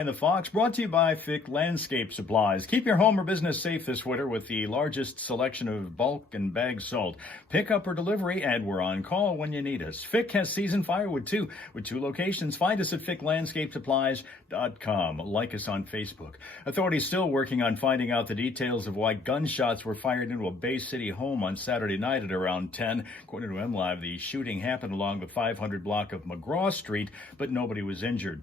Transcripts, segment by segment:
And the Fox brought to you by Fick Landscape Supplies. Keep your home or business safe this winter with the largest selection of bulk and bag salt. Pick up or delivery, and we're on call when you need us. Fick has seasoned firewood too, with 2 locations. Find us at ficklandscapesupplies.com. Like us on Facebook. Authorities still working on finding out the details of why gunshots were fired into a Bay City home on Saturday night at around 10. According to MLive, the shooting happened along the 500 block of McGraw Street, but nobody was injured.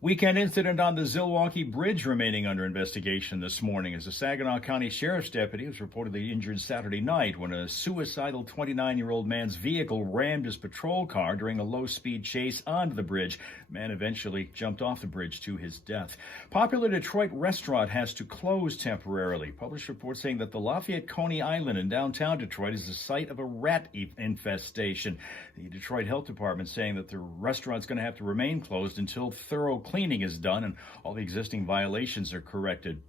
Weekend incident on the Zilwaukee Bridge remaining under investigation this morning as a Saginaw County Sheriff's deputy was reportedly injured Saturday night when a suicidal 29-year-old man's vehicle rammed his patrol car during a low-speed chase onto the bridge. The man eventually jumped off the bridge to his death. Popular Detroit restaurant has to close temporarily. Published reports saying that the Lafayette Coney Island in downtown Detroit is the site of a rat infestation. The Detroit Health Department saying that the restaurant's going to have to remain closed until thorough cleaning is done and all the existing violations are corrected.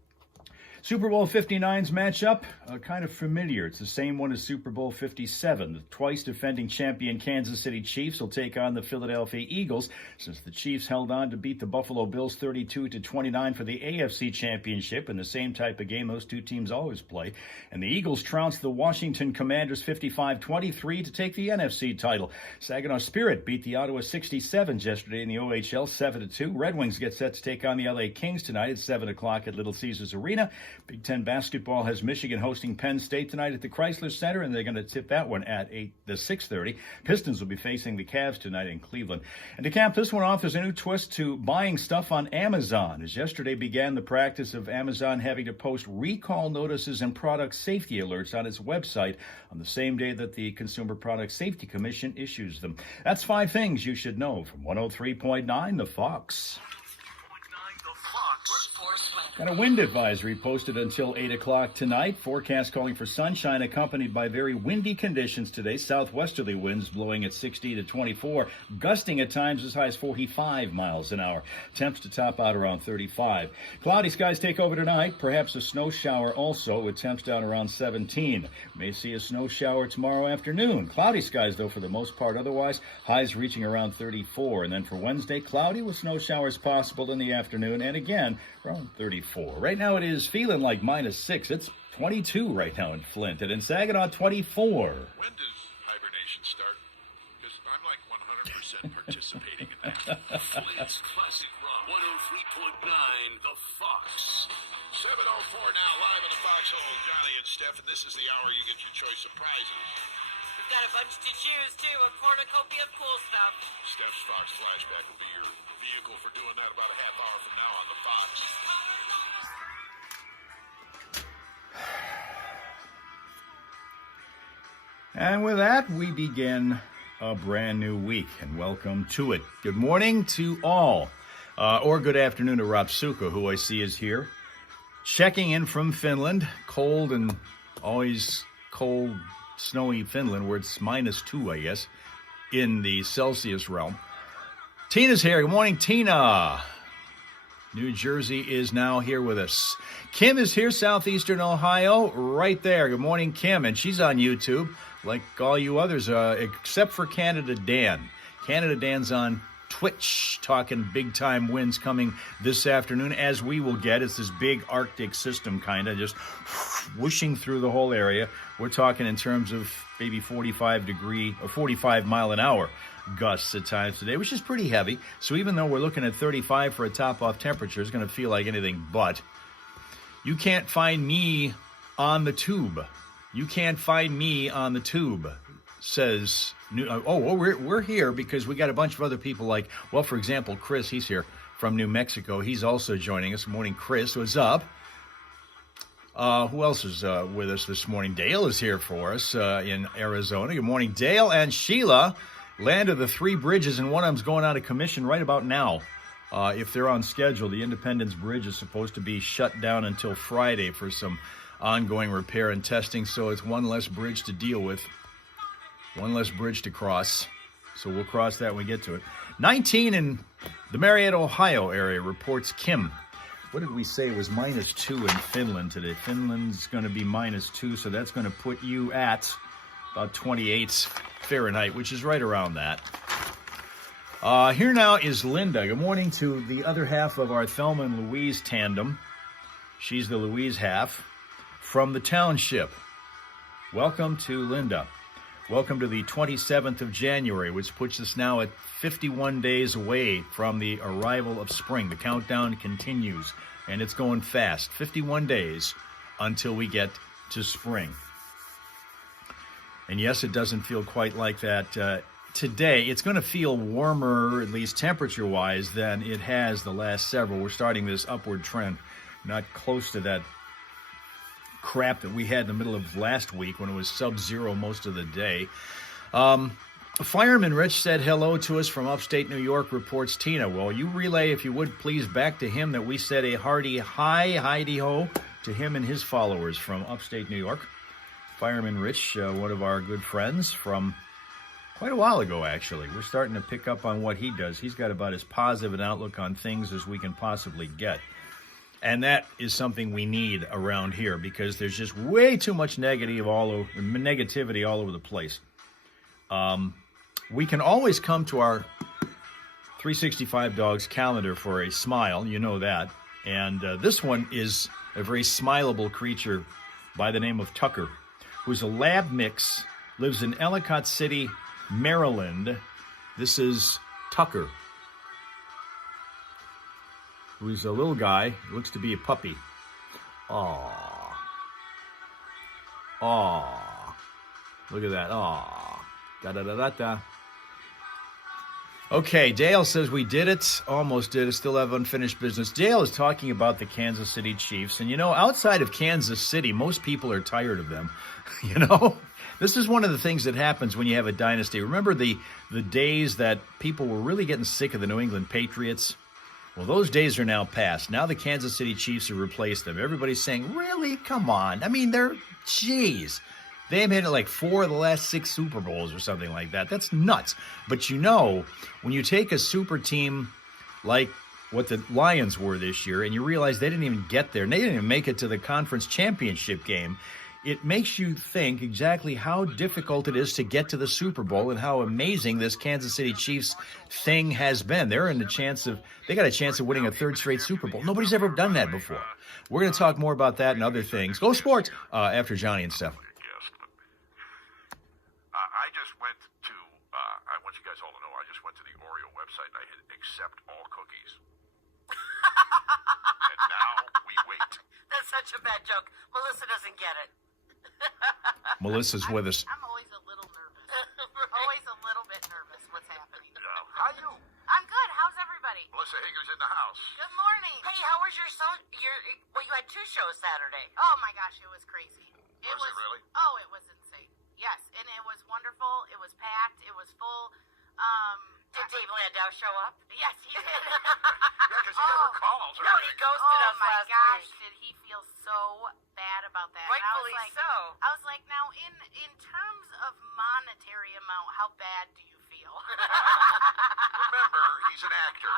Super Bowl 59's matchup, kind of familiar. It's the same one as Super Bowl 57. The twice defending champion Kansas City Chiefs will take on the Philadelphia Eagles since the Chiefs held on to beat the Buffalo Bills 32-29 for the AFC Championship in the same type of game those two teams always play. And the Eagles trounced the Washington Commanders 55-23 to take the NFC title. Saginaw Spirit beat the Ottawa 67s yesterday in the OHL 7-2. Red Wings get set to take on the LA Kings tonight at 7 o'clock at Little Caesars Arena. Big Ten basketball has Michigan hosting Penn State tonight at the Chrysler Center, and they're going to tip that one at 6:30. Pistons will be facing the Cavs tonight in Cleveland. And to cap this one off, there's a new twist to buying stuff on Amazon, as yesterday began the practice of Amazon having to post recall notices and product safety alerts on its website on the same day that the Consumer Product Safety Commission issues them. That's 5 things you should know from 103.9 The Fox. Got a wind advisory posted until 8 o'clock tonight. Forecast calling for sunshine accompanied by very windy conditions today. Southwesterly winds blowing at 60 to 24, gusting at times as high as 45 miles an hour. Temps to top out around 35. Cloudy skies take over tonight. Perhaps a snow shower also with temps down around 17. May see a snow shower tomorrow afternoon. Cloudy skies though for the most part. Otherwise, highs reaching around 34. And then for Wednesday, cloudy with snow showers possible in the afternoon and again around 34. Right now it is feeling like -6. It's 22 right now in Flint, and in Saginaw 24. When does hibernation start? Because I'm like 100% participating in that. Flint's classic rock, 103.9 The Fox. 7:04 now, live in the foxhole. Johnny and Steph, and this is the hour you get your choice of prizes. We've got a bunch to choose, too. A cornucopia of cool stuff. Steph's Fox Flashback will be your vehicle for doing that about a half hour from now on the Fox. And with that, we begin a brand new week, and welcome to it. Good morning to all, or good afternoon to Rapsuka, who I see is here. Checking in from Finland, cold and always cold, snowy Finland, where it's -2, I guess, in the Celsius realm. Tina's here. Good morning, Tina. New Jersey is now here with us. Kim is here, southeastern Ohio, right there. Good morning, Kim, and she's on YouTube, like all you others, except for Canada Dan. Canada Dan's on Twitch, talking big-time winds coming this afternoon, as we will get. It's this big Arctic system kind of just whooshing through the whole area. We're talking in terms of maybe 45-mile-an-hour gusts at times today, which is pretty heavy. So even though we're looking at 35 for a top-off temperature, it's going to feel like anything but. You can't find me on the tube. You can't find me on the tube, says... we're here because we got a bunch of other people like, well, for example, Chris, he's here from New Mexico. He's also joining us. Good morning, Chris. What's up? Who else is with us this morning? Dale is here for us in Arizona. Good morning, Dale and Sheila. Land of the 3 bridges, and one of them's going out of commission right about now. If they're on schedule, the Independence Bridge is supposed to be shut down until Friday for some ongoing repair and testing, so it's one less bridge to deal with. One less bridge to cross, so we'll cross that when we get to it. 19 in the Marietta, Ohio area, reports Kim. What did we say was -2 in Finland today? Finland's going to be -2, so that's going to put you at about 28 Fahrenheit, which is right around that. Here now is Linda. Good morning to the other half of our Thelma and Louise tandem. She's the Louise half from the township. Welcome to Linda. Welcome to the 27th of January, which puts us now at 51 days away from the arrival of spring. The countdown continues, and it's going fast. 51 days until we get to spring. And yes, it doesn't feel quite like that today. It's going to feel warmer, at least temperature-wise, than it has the last several. We're starting this upward trend, not close to that crap that we had in the middle of last week when it was sub-zero most of the day. Fireman Rich said hello to us from upstate New York, reports Tina. Well, you relay, if you would, please, back to him that we said a hearty hi-de-ho to him and his followers from upstate New York. Fireman Rich, one of our good friends from quite a while ago, actually. We're starting to pick up on what he does. He's got about as positive an outlook on things as we can possibly get. And that is something we need around here because there's just way too much negativity all over the place. We can always come to our 365 Dogs calendar for a smile. You know that. And this one is a very smileable creature by the name of Tucker, who's a lab mix, lives in Ellicott City, Maryland. This is Tucker, who's a little guy, looks to be a puppy. Aww. Aww. Look at that. Aww. Da-da-da-da-da. Okay, Dale says we did it. Almost did it. Still have unfinished business. Dale is talking about the Kansas City Chiefs. And, outside of Kansas City, most people are tired of them. This is one of the things that happens when you have a dynasty. Remember the days that people were really getting sick of the New England Patriots? Well, those days are now past. Now the Kansas City Chiefs have replaced them. Everybody's saying, really? Come on. I mean, geez. They've made it like 4 of the last 6 Super Bowls or something like that. That's nuts. But when you take a super team like what the Lions were this year and you realize they didn't even get there, and they didn't even make it to the conference championship game, it makes you think exactly how difficult it is to get to the Super Bowl and how amazing this Kansas City Chiefs thing has been. They got a chance of winning a 3rd straight Super Bowl. Nobody's ever done that before. We're going to talk more about that and other things. Go Sports after Johnny and Steph. I just went to, I want you guys all to know, I just went to the Oreo website and I hit accept all cookies. And now we wait. That's such a bad joke. Melissa doesn't get it. Melissa's with us. I'm always a little nervous. Always a little bit nervous what's happening. How you? I'm good. How's everybody? Melissa Hager's in the house. Good morning. Hey, how was your son? You had 2 shows Saturday. Oh my gosh, it was crazy. Was it really? Oh, it was insane. Yes, and it was wonderful. It was packed. It was full. Did Dave Landau show up? Yes, he did. Yeah, because he never calls. No, he ghosted us my last gosh, week. did he feel so bad about that? And Rightfully so. I was like, now in terms of monetary amount, how bad do you feel? Remember, he's an actor.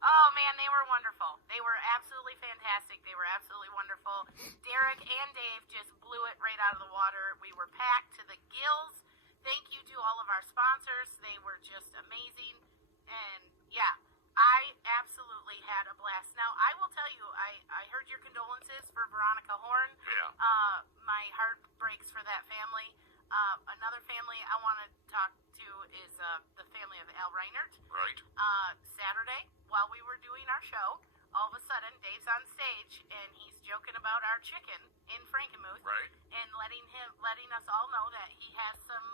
Oh man, they were wonderful. They were absolutely fantastic. They were absolutely wonderful. Derek and Dave just blew it right out of the water. We were packed to the gills. Thank you to all of our sponsors. They were just amazing. And yeah, I absolutely had a blast. Now, I will tell you, I heard your condolences for Veronica Horn. Yeah. My heart breaks for that family. Another family I want to talk to is the family of Al Reinert. Right. Saturday, while we were doing our show, all of a sudden, Dave's on stage, and he's joking about our chicken in Frankenmuth. Right. And letting us all know that he has some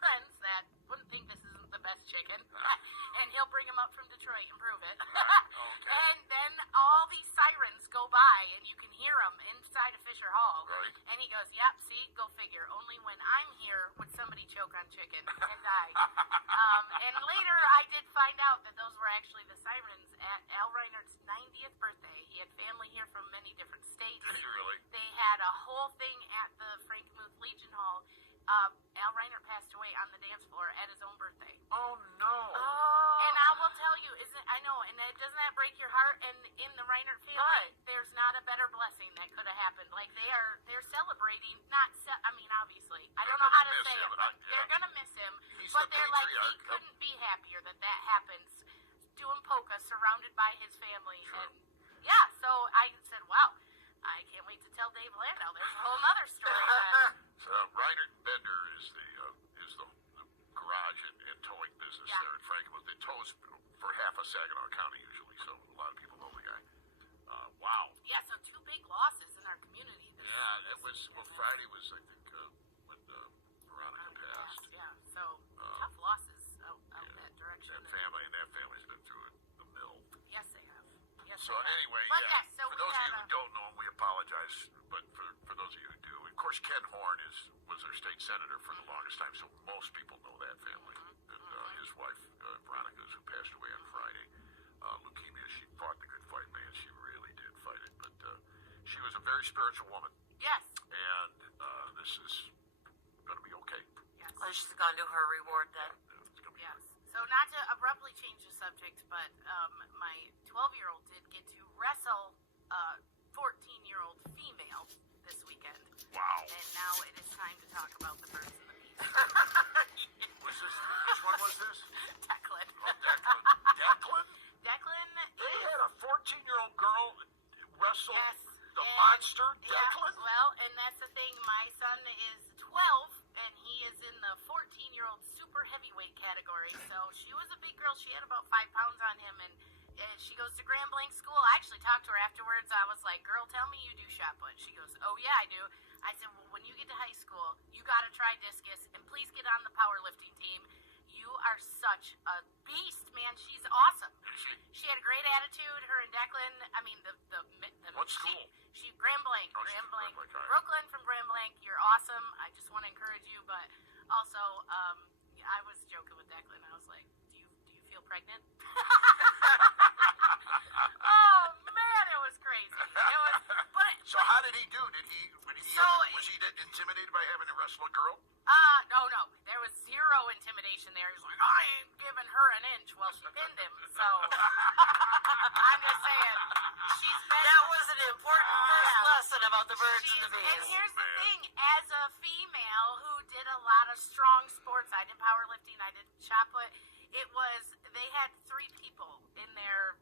friends that wouldn't think this isn't the best chicken. And he'll bring them up from Detroit and prove it. Okay. And then all these sirens go by, and you can hear them inside of Fisher Hall. Right. And he goes, yep, see, go figure. Only when I'm here would somebody choke on chicken and die. And later I did find out that those were actually the sirens at Al Reinert's 90th birthday. He had family here from many different states. Did you really? They had a whole thing at the Frankenmuth Legion Hall. Al Reinert passed away on the dance floor at his own birthday. Oh, no. And I will tell you, I know, and doesn't that break your heart? And in the Reinert family, there's not a better blessing that could have happened. Like they're celebrating, obviously, I don't know how to say it, but they're gonna miss him. He's But the they're like, he patriarch. couldn't be happier that happens. Doing polka, surrounded by his family, Sure. and yeah. So I said, wow, I can't wait to tell Dave Landau. There's a whole other story. So Reinert Bender is the garage and towing business Yeah. there in Frankenmuth. It tows for half of Saginaw County usually, so a lot of people know the guy. Wow. Yeah, so 2 big losses in our community. Yeah, it was. Well, Friday was, I think, when Veronica passed. Yeah, so tough losses out that direction. That family's been through the mill. Yes, they have. Yes, So they have. anyway, But yeah. yes, so For we those of had you who don't know him, we apologize. But for those of you who do, of course, Ken Horn was their state senator for the longest time, so most people know that family. And his wife, Veronica, who passed away on Friday, leukemia. She fought the good fight, man. She really did fight it. But she was a very spiritual woman, Yes. and this is going to be okay. Yes. Well, she's gone to her reward then. It's going to be Yes. So not to abruptly change the subject, but my 12-year-old did get to wrestle a 14-year-old female this weekend. Wow. And now it is time to talk about the birds and the bees. Was this? Which one was this? Declan. Oh, Declan. Declan? Declan They is... had a 14-year-old girl wrestle Yes. the and- monster, Yeah, Declan? well, and that's the thing. My son is 12, and he is in the 14-year-old super heavyweight category. So she was a big girl. She had about 5 pounds on him, and she goes to Grand Blanc School. I actually talked to her afterwards. I was like, girl, tell me you do shot put. She goes, oh, yeah, I do. I said, well, when you get to high school, you got to try discus, and please get on the powerlifting team. You are such a beast, man. She's awesome. Is she? She had a great attitude. Her and Declan. I mean, the What school? She Grand Blanc. Oh, she's Grand from Blanc. Grand Blanc, all right. Brooklyn from Grand Blanc. You're awesome. I just want to encourage you, but also, I was joking with Declan. I was like, do you feel pregnant? Oh man, it was crazy. It was, but So how did he do? Was he intimidated by having to wrestle a girl? no. There was zero intimidation there. He was like, I ain't giving her an inch. Well, she pinned him. So I'm just saying, she's been. That was an important first lesson about the birds and the And bees. here's the man. thing, as a female who did a lot of strong sports, I did powerlifting, I did shot put, they had 3 people in their,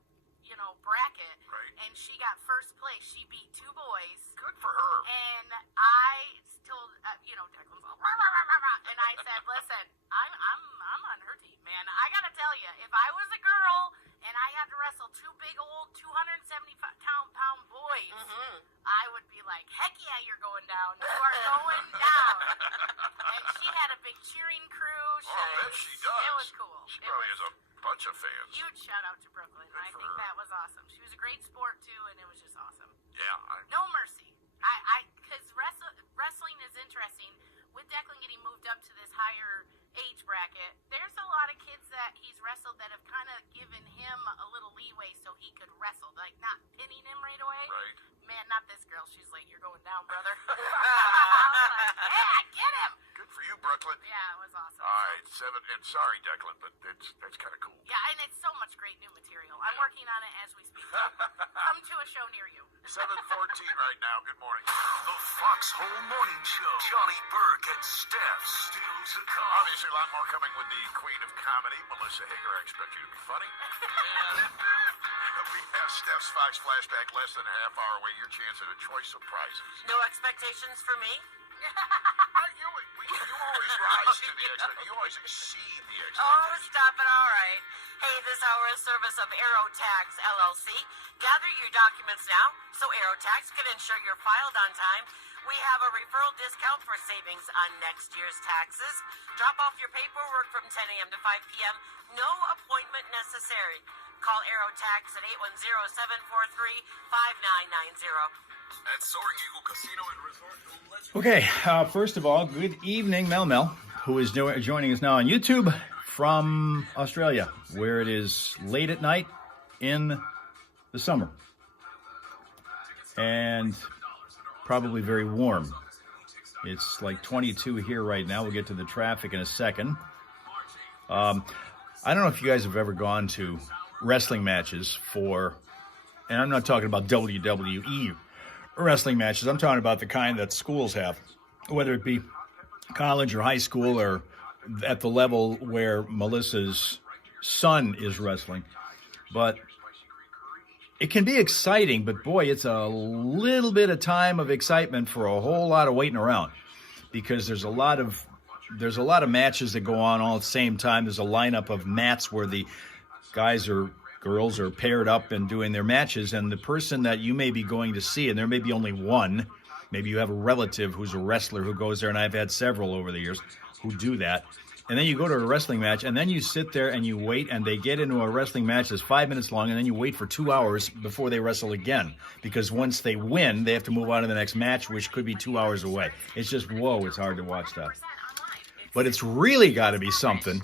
bracket, Right. and she got first place. She beat 2 boys, Good for her. and I told, Declan's all, rah, rah, rah, rah, rah, and I said, listen, I'm on her team, man. I gotta tell you, if I was a girl and I had to wrestle 2 big old 275-pound boys, I would be like, heck yeah, you're going down. You are going down. And she had a big cheering crew. She does. It was cool. She It probably was has a bunch of fans. huge shout out to Brooklyn. Good I for think her. that was awesome. She was a great sport too, and it was just awesome. Yeah. No mercy. Because wrestling is interesting. With Declan getting moved up to this higher age bracket, there's a lot of kids that he's wrestled that have kind of given him a little leeway so he could wrestle, like not pinning him right away. Right. Man, not this girl. She's like, you're going down, brother. I was like, yeah, get him. Good for you, Brooklyn. Yeah, it was awesome. All right, 7. And sorry, Declan, but that's kind of cool. Yeah, and it's so much great new material. I'm working on it as we speak. Come to a show near you. 7:14 right now. Good morning. The Foxhole Morning Show. Johnny Burke and Steph still to come. Obviously, a lot more coming with the queen of comedy, Melissa Hager. I expect you to be funny. We have Steph's Fox flashback less than a half hour away. Your chance at a choice of prizes. No expectations for me? You always rise to the expectation. You always exceed the Oh, expectation. stop it. All right. Hey, this hour is service of Aerotax LLC. Gather your documents now so Aerotax can ensure you're filed on time. We have a referral discount for savings on next year's taxes. Drop off your paperwork from 10 a.m. to 5 p.m. No appointment necessary. Call Aerotax at 810-743-5990. At Soaring Eagle Casino and Resort. Okay, first of all, good evening, Mel, who is joining us now on YouTube from Australia, where it is late at night in the summer and probably very warm. It's like 22 here right now. We'll get to the traffic in a second. I don't know if you guys have ever gone to wrestling matches and I'm not talking about WWE wrestling matches. I'm talking about the kind that schools have, whether it be college or high school or at the level where Melissa's son is wrestling. But it can be exciting, but boy, it's a little bit of time of excitement for a whole lot of waiting around, because there's a lot of matches that go on all at the same time. There's a lineup of mats where the guys or girls are paired up and doing their matches, and the person that you may be going to see, and there may be only one, maybe you have a relative who's a wrestler who goes there, and I've had several over the years who do that. And then you go to a wrestling match, and then you sit there and you wait, and they get into a wrestling match that's 5 minutes long, and then you wait for 2 hours before they wrestle again. Because once they win, they have to move on to the next match, which could be 2 hours away. It's just, whoa, it's hard to watch that. But it's really got to be something.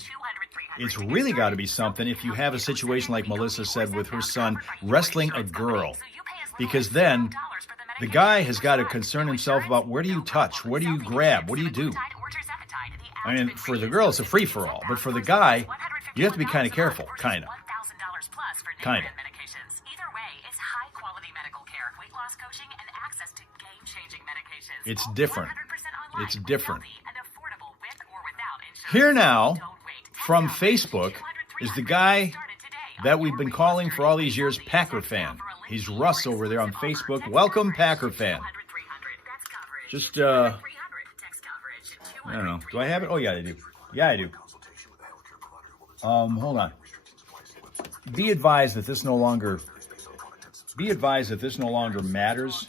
It's really got to be something if you have a situation like Melissa said with her son wrestling a girl. Because then the guy has got to concern himself about, where do you touch? Where do you grab? What do you do? I mean, for the girl, it's a free-for-all. But for the guy, you have to be kind of careful. Kind of. Kind of. It's different. It's different. Here now, from Facebook, is the guy that we've been calling for all these years Packer Fan. He's Russ over there on Facebook. Welcome, Packer Fan. Just, I don't know. Do I have it? Oh, yeah, I do. Yeah, I do. Hold on. Be advised that this no longer matters,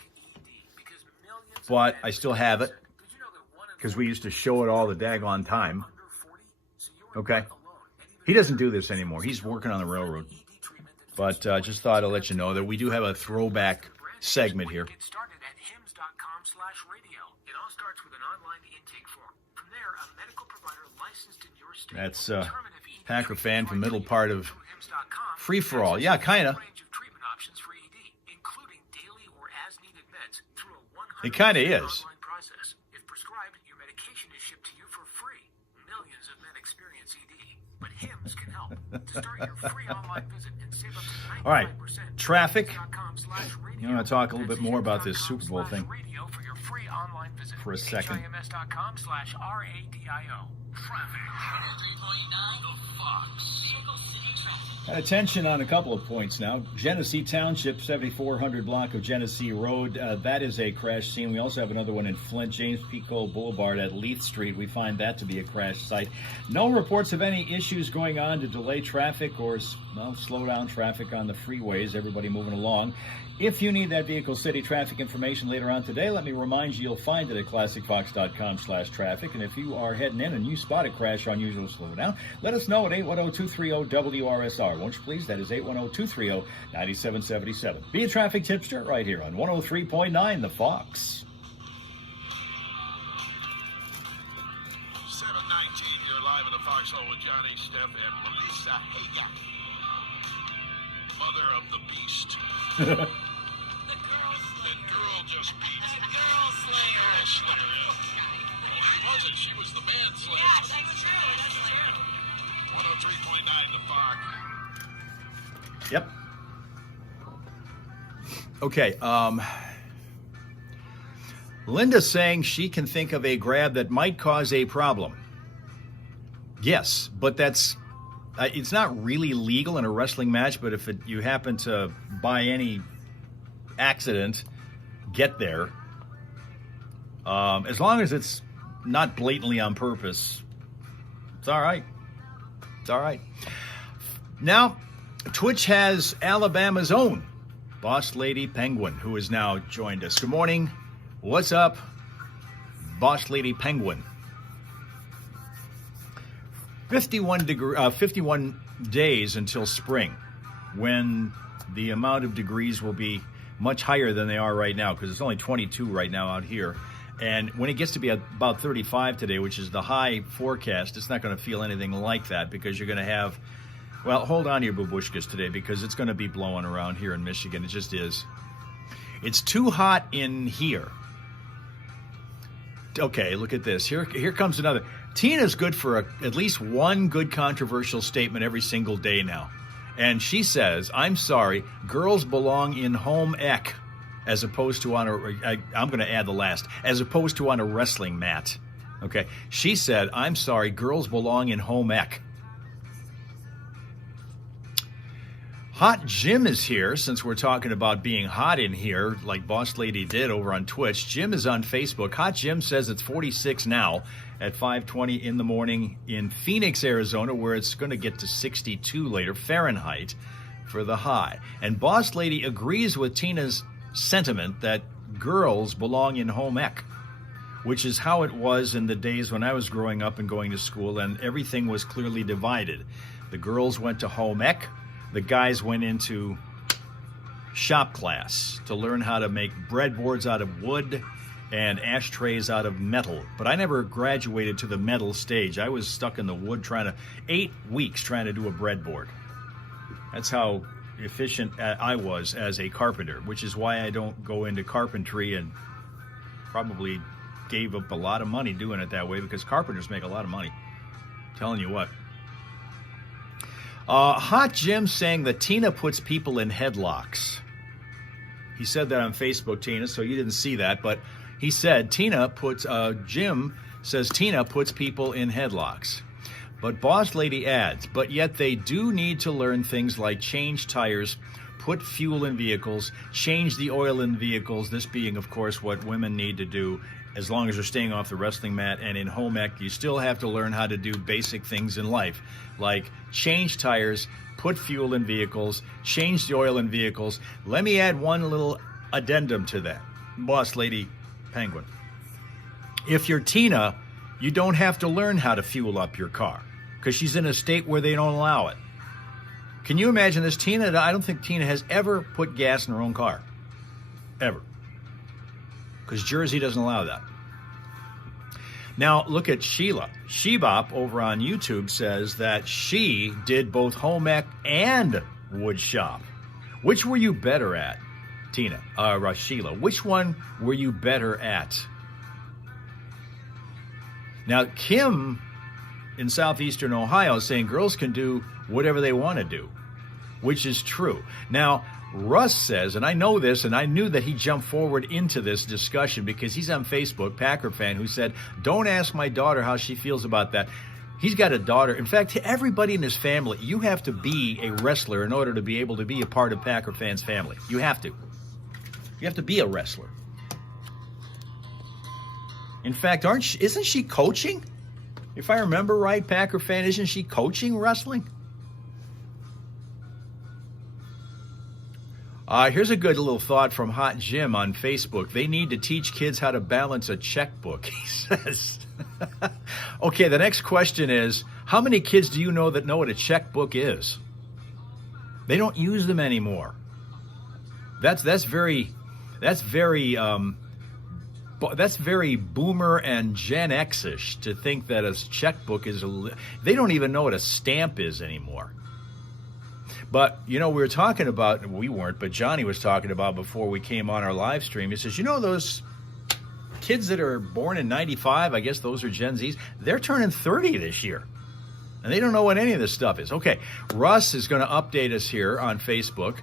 but I still have it because we used to show it all the daggone time. Okay? He doesn't do this anymore. He's working on the railroad. But just thought I'd let you know that we do have a throwback segment here. That's Packer Fan from middle part of Free For All. Yeah, kind of. It kind of is. If prescribed, your medication is shipped to you for free. Millions of men experience ED, but HIMS can help. To start your free online visit and save up to 95%. All right, traffic. You want to talk a little bit more about this Super Bowl thing for a second. HIMS.com/radio. Traffic. 103.9 The Fox. Attention on a couple of points now. Genesee Township, 7400 block of Genesee Road. That is a crash scene. We also have another one in Flint, James P. Cole Boulevard at Leith Street. We find that to be a crash site. No reports of any issues going on to delay traffic or slow down traffic on the freeways. Everybody moving along. If you need that Vehicle City traffic information later on today, let me remind you, you'll find it at classicfox.com/traffic. And if you are heading in and you spot a crash or unusual slowdown, let us know at 810-230-WRSR. Won't you please? That is 810-230-9777. Be a traffic tipster right here on 103.9 The Fox. 7:19, you're live in the Foxhole with Johnny, Steph, and Melissa Haga, mother of the beast. The girl just beat. The girl slayer. Girl slayer. Well, she wasn't. She was the man slayer. Yeah, that's true. That's true. 103.9 The Fox. Yep. Okay. Linda's saying she can think of a grab that might cause a problem. Yes, but that's... it's not really legal in a wrestling match, but if you happen to, by any accident, get there, as long as it's not blatantly on purpose, it's all right. It's all right. Now, Twitch has Alabama's own Boss Lady Penguin, who has now joined us. Good morning. What's up, Boss Lady Penguin? 51 days until spring, when the amount of degrees will be much higher than they are right now, because it's only 22 right now out here. And when it gets to be about 35 today, which is the high forecast, it's not going to feel anything like that, because you're going to have, well, hold on to your babushkas today, because it's going to be blowing around here in Michigan. It just is. It's too hot in here. Okay, look at this. Here comes another. Tina's good for at least one good controversial statement every single day now. And she says, I'm sorry, girls belong in home ec as opposed to on a, I'm going to add the last, as opposed to on a wrestling mat. Okay. She said, I'm sorry, girls belong in home ec. Hot Jim is here, since we're talking about being hot in here, like Boss Lady did over on Twitch. Jim is on Facebook. Hot Jim says it's 46 now at 5:20 in the morning in Phoenix, Arizona, where it's going to get to 62 later, Fahrenheit, for the high. And Boss Lady agrees with Tina's sentiment that girls belong in home ec, which is how it was in the days when I was growing up and going to school, and everything was clearly divided. The girls went to home ec. The guys went into shop class to learn how to make breadboards out of wood and ashtrays out of metal. But I never graduated to the metal stage. I was stuck in the wood 8 weeks trying to do a breadboard. That's how efficient I was as a carpenter, which is why I don't go into carpentry, and probably gave up a lot of money doing it that way, because carpenters make a lot of money. I'm telling you what. Hot Jim saying that Tina puts people in headlocks. He said that on Facebook, Tina, so you didn't see that, but he said Jim says Tina puts people in headlocks. But Boss Lady adds, but yet they do need to learn things like change tires, put fuel in vehicles, change the oil in vehicles, this being, of course, what women need to do as long as they're staying off the wrestling mat. And in home ec, you still have to learn how to do basic things in life, like change tires, put fuel in vehicles, change the oil in vehicles. Let me add one little addendum to that, Boss Lady Penguin. If you're Tina, you don't have to learn how to fuel up your car, because she's in a state where they don't allow it. Can you imagine this? Tina, I don't think Tina has ever put gas in her own car. Ever. Because Jersey doesn't allow that. Now, look at Sheila. Shebop over on YouTube says that she did both home ec and wood shop. Which were you better at, Tina? Sheila, which one were you better at? Now, Kim in southeastern Ohio is saying girls can do whatever they want to do, which is true. Now, Russ says, and I know this, and I knew that he jumped forward into this discussion because he's on Facebook, Packer fan, who said, don't ask my daughter how she feels about that. He's got a daughter. In fact, everybody in his family, you have to be a wrestler in order to be able to be a part of Packer fans' family. You have to. You have to be a wrestler. In fact, isn't she coaching? If I remember right, Packer fan, isn't she coaching wrestling? Here's a good little thought from Hot Jim on Facebook. They need to teach kids how to balance a checkbook, he says. Okay, the next question is, how many kids do you know that know what a checkbook is? They don't use them anymore. That's very boomer and Gen X-ish to think that a checkbook is they don't even know what a stamp is anymore. But, we were talking about, we weren't, but Johnny was talking about before we came on our live stream. He says, those kids that are born in 95, I guess those are Gen Zs, they're turning 30 this year. And they don't know what any of this stuff is. Okay, Russ is going to update us here on Facebook.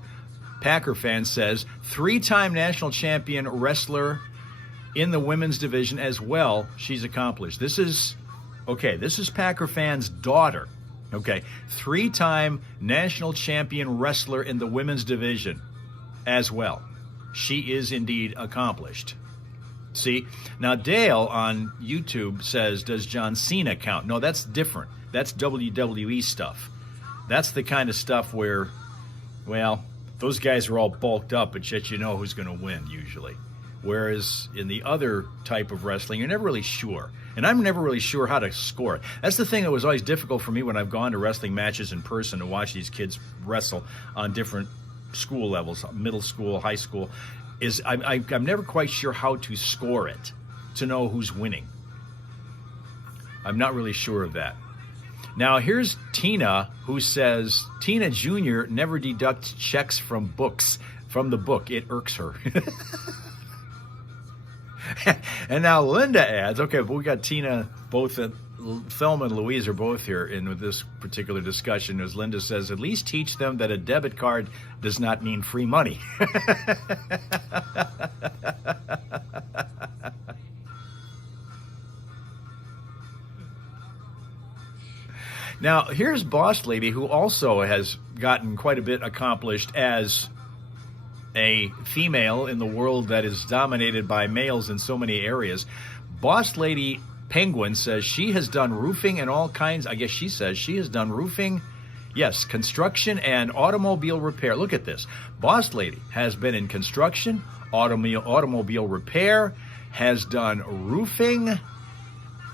Packer fan says, 3-time national champion wrestler in the women's division as well. She's accomplished. This is Packer fan's daughter. Okay, 3-time national champion wrestler in the women's division as well. She is indeed accomplished. See, now Dale on YouTube says, does John Cena count? No, that's different. That's WWE stuff. That's the kind of stuff where, those guys are all bulked up, but yet you know who's going to win usually. Whereas in the other type of wrestling, you're never really sure. And I'm never really sure how to score it. That's the thing that was always difficult for me when I've gone to wrestling matches in person to watch these kids wrestle on different school levels, middle school, high school, is I'm never quite sure how to score it to know who's winning. I'm not really sure of that. Now, here's Tina, who says, Tina Jr. never deducts checks from the book. It irks her. And now Linda adds, okay, but we got Tina, both Thelma and Louise are both here in this particular discussion. As Linda says, at least teach them that a debit card does not mean free money. Now, here's Boss Lady, who also has gotten quite a bit accomplished as a female in the world that is dominated by males in so many areas. Boss Lady Penguin says she has done roofing and all kinds. I guess she says she has done roofing, yes, construction and automobile repair. Look at this. Boss Lady has been in construction, automobile repair, has done roofing,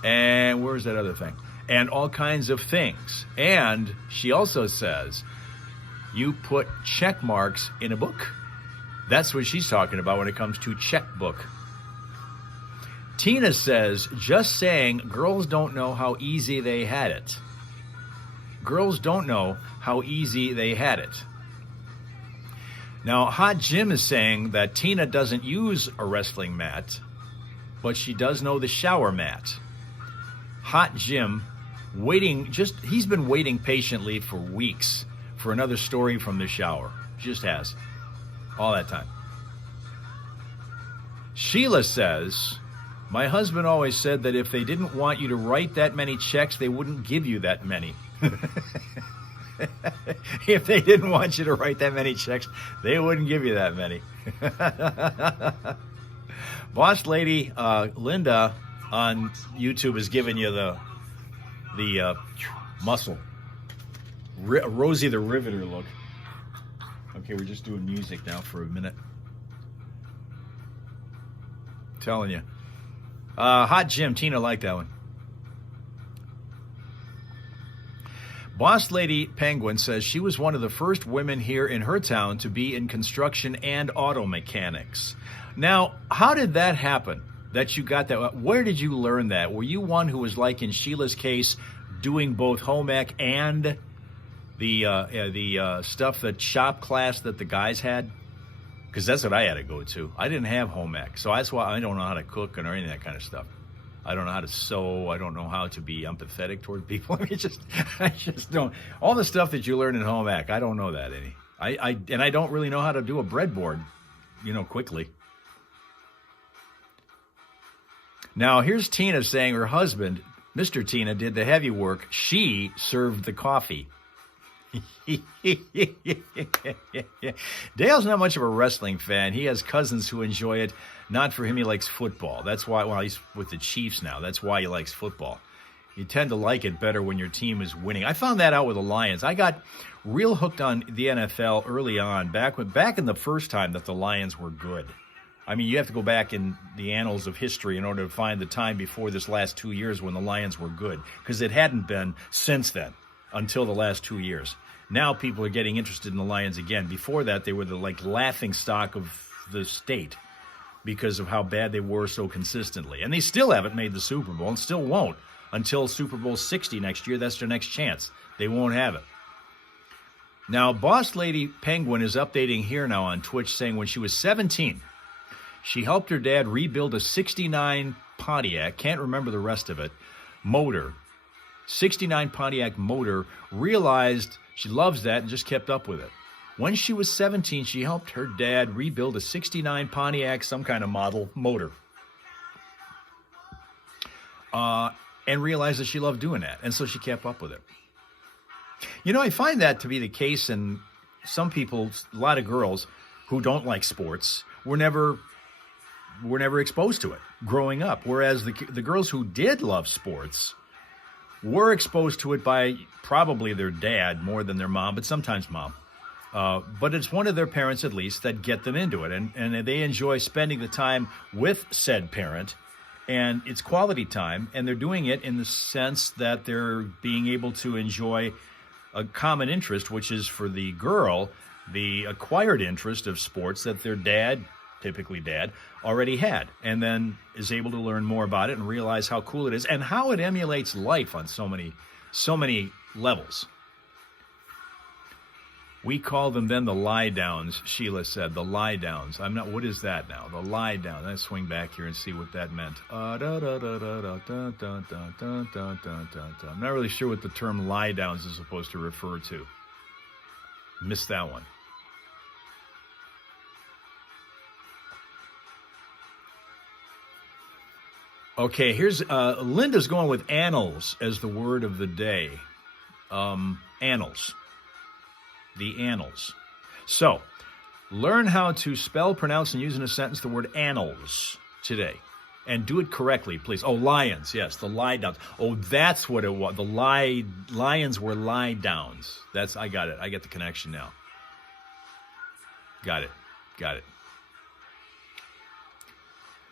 and where's that other thing? And all kinds of things. And she also says you put check marks in a book. That's what she's talking about when it comes to checkbook. Tina says, just saying, girls don't know how easy they had it. Girls don't know how easy they had it. Now, Hot Jim is saying that Tina doesn't use a wrestling mat, but she does know the shower mat. Hot Jim, he's been waiting patiently for weeks for another story from the shower. Just has. All that time. Sheila says, my husband always said that if they didn't want you to write that many checks, they wouldn't give you that many. If they didn't want you to write that many checks, they wouldn't give you that many. Boss Lady Linda on YouTube is giving you the muscle. Rosie the Riveter look. Okay, we're just doing music now for a minute. Telling you. Hot Jim, Tina liked that one. Boss Lady Penguin says she was one of the first women here in her town to be in construction and auto mechanics. Now, how did that happen? That you got that? Where did you learn that? Were you one who was, like in Sheila's case, doing both home ec and the stuff, the shop class that the guys had? Because that's what I had to go to. I didn't have home ec, so that's why I don't know how to cook or any of that kind of stuff. I don't know how to sew. I don't know how to be empathetic toward people. I just don't. All the stuff that you learn in home ec, I don't know that any. I don't really know how to do a breadboard, quickly. Now here's Tina saying her husband, Mr. Tina, did the heavy work. She served the coffee. Dale's not much of a wrestling fan. He has cousins who enjoy it. Not for him, he likes football. That's why, he's with the Chiefs now. That's why he likes football. You tend to like it better when your team is winning. I found that out with the Lions. I got real hooked on the NFL early on, back in the first time that the Lions were good. I mean, you have to go back in the annals of history in order to find the time before this last 2 years when the Lions were good, because it hadn't been since then until the last 2 years. Now people are getting interested in the Lions again. Before that, they were the laughing stock of the state because of how bad they were so consistently. And they still haven't made the Super Bowl and still won't until Super Bowl 60 next year. That's their next chance. They won't have it. Now, Boss Lady Penguin is updating here now on Twitch, saying when she was 17, she helped her dad rebuild a 69 Pontiac, can't remember the rest of it, motor. 69 Pontiac motor, realized she loves that and just kept up with it. When she was 17, she helped her dad rebuild a 69 Pontiac, some kind of model, motor. And realized that she loved doing that. And so she kept up with it. I find that to be the case in some people, a lot of girls who don't like sports were never exposed to it growing up. Whereas the girls who did love sports were exposed to it by probably their dad more than their mom, but sometimes mom. But it's one of their parents, at least, that get them into it. And they enjoy spending the time with said parent. And it's quality time. And they're doing it in the sense that they're being able to enjoy a common interest, which is for the girl, the acquired interest of sports that their dad, typically dad, already had, and then is able to learn more about it and realize how cool it is and how it emulates life on so many levels. We call them then the lie downs, Sheila said. The lie downs. What is that now? The lie down. Let's swing back here and see what that meant. I'm not really sure what the term lie downs is supposed to refer to. Missed that one. Okay, here's Linda's going with annals as the word of the day. annals. The annals. So, learn how to spell, pronounce, and use in a sentence the word annals today. And do it correctly, please. Oh, lions. Yes, the lie downs. Oh, that's what it was. The lions were lie downs. I got it. I get the connection now. Got it.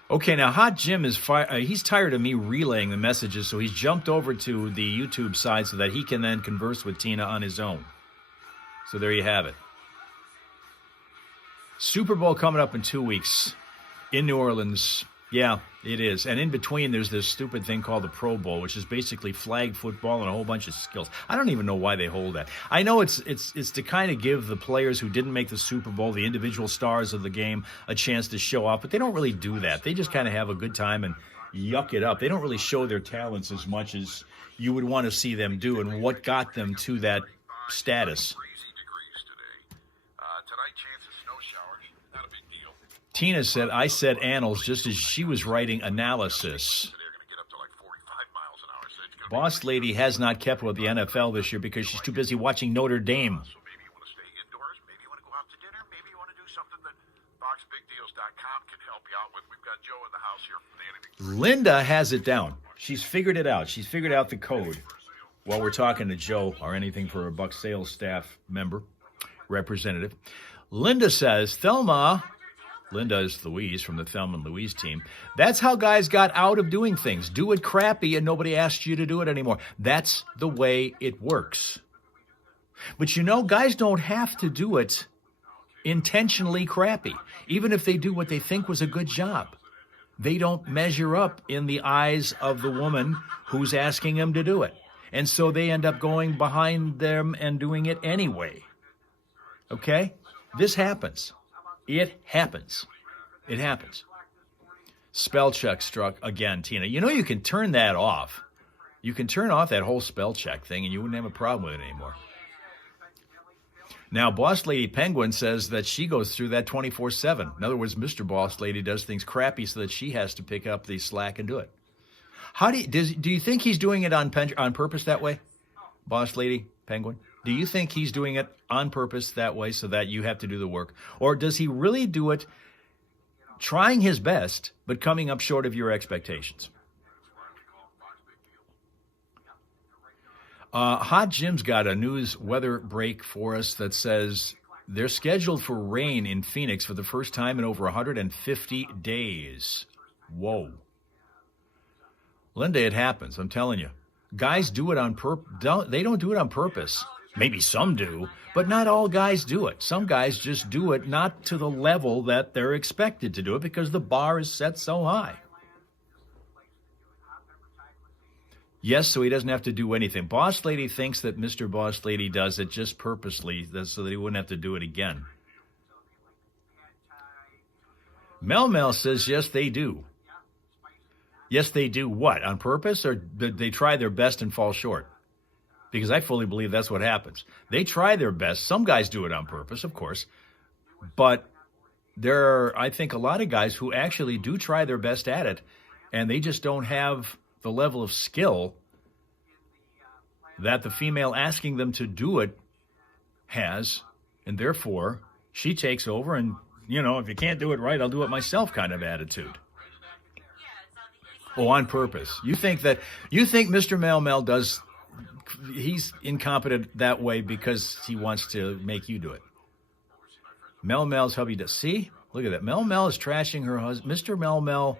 Okay, now Hot Jim is he's tired of me relaying the messages, so he's jumped over to the YouTube side so that he can then converse with Tina on his own. So there you have it. Super Bowl coming up in 2 weeks in New Orleans. Yeah, it is. And in between, there's this stupid thing called the Pro Bowl, which is basically flag football and a whole bunch of skills. I don't even know why they hold that. I know it's to kind of give the players who didn't make the Super Bowl, the individual stars of the game, a chance to show off. But they don't really do that. They just kind of have a good time and yuck it up. They don't really show their talents as much as you would want to see them do and what got them to that status. Tina said, I said annals just as she was writing analysis. Boss lady has not kept with the NFL this year because she's too busy watching Notre Dame. So maybe you want to stay indoors, maybe you want to go out to dinner, maybe you want to do something that boxbigdeals.com can help you out with. We've got Joe in the house here. Linda has it down. She's figured it out. She's figured out the code while we're talking to Joe or anything for a Buck sales staff member, representative. Linda says, Thelma... Linda is Louise from the Thelma and Louise team. That's how guys got out of doing things. Do it crappy and nobody asks you to do it anymore. That's the way it works. But you know, guys don't have to do it intentionally crappy. Even if they do what they think was a good job. They don't measure up in the eyes of the woman who's asking them to do it. And so they end up going behind them and doing it anyway. Okay? This happens. It happens. It happens. Spell check struck again, Tina. You know you can turn that off. You can turn off that whole spell check thing and you wouldn't have a problem with it anymore. Now, Boss Lady Penguin says that she goes through that 24/7. In other words, Mr. Boss Lady does things crappy so that she has to pick up the slack and do it. Do you think he's doing it on purpose that way, Boss Lady Penguin? Do you think he's doing it on purpose that way so that you have to do the work? Or does he really do it trying his best, but coming up short of your expectations? Hot Jim's got a news weather break for us that says they're scheduled for rain in Phoenix for the first time in over 150 days. Whoa. Linda, it happens. I'm telling you. Guys do it on purpose. They don't do it on purpose. Maybe some do, but not all guys do it. Some guys just do it not to the level that they're expected to do it because the bar is set so high. Yes, so he doesn't have to do anything. Boss Lady thinks that Mr. Boss Lady does it just purposely so that he wouldn't have to do it again. Mel says, yes, they do. Yes, they do what? On purpose, or did they try their best and fall short? Because I fully believe that's what happens. They try their best. Some guys do it on purpose, of course. But there are, I think, a lot of guys who actually do try their best at it, and they just don't have the level of skill that the female asking them to do it has, and therefore she takes over and, you know, if you can't do it right, I'll do it myself kind of attitude. Oh, on purpose. You think Mr. Mel does, he's incompetent that way because he wants to make you do it. Mel's hubby does. See? Look at that. Mel is trashing her husband. Mr. Mel,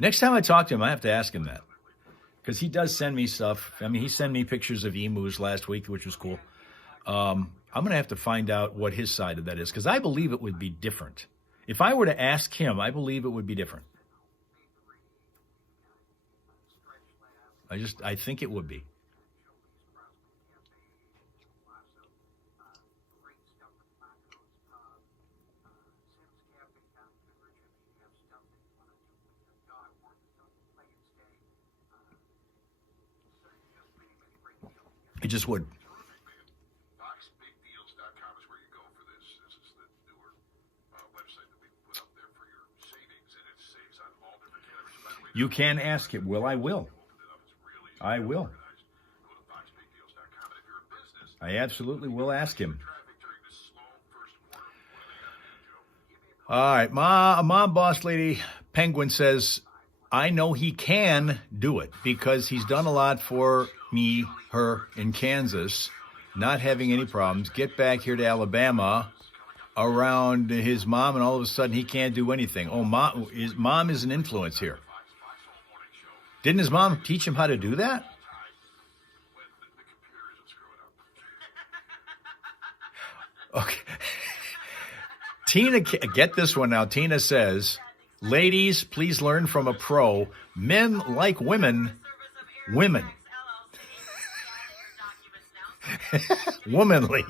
next time I talk to him, I have to ask him that. Because he does send me stuff. I mean, he sent me pictures of emus last week, which was cool. I'm going to have to find out what his side of that is, because I believe it would be different. If I were to ask him, I believe it would be different. I think it would be. It just would. Boxbigdeals.com is where you go for this. This is the newer website that we put up there for your savings, and it saves on all different categories. By the way, You can ask it. Well, I will. I will. go to boxbigdeals.com, and if you're a I absolutely will ask him. All right, Mom Boss Lady Penguin says, I know he can do it because he's done a lot for me, her in Kansas, not having any problems. Get back here to Alabama around his mom, and all of a sudden he can't do anything. Oh, mom is an influence here. Didn't his mom teach him how to do that? Okay. Tina, get this one now. Tina says, ladies, please learn from a pro. Men like women. Womanly.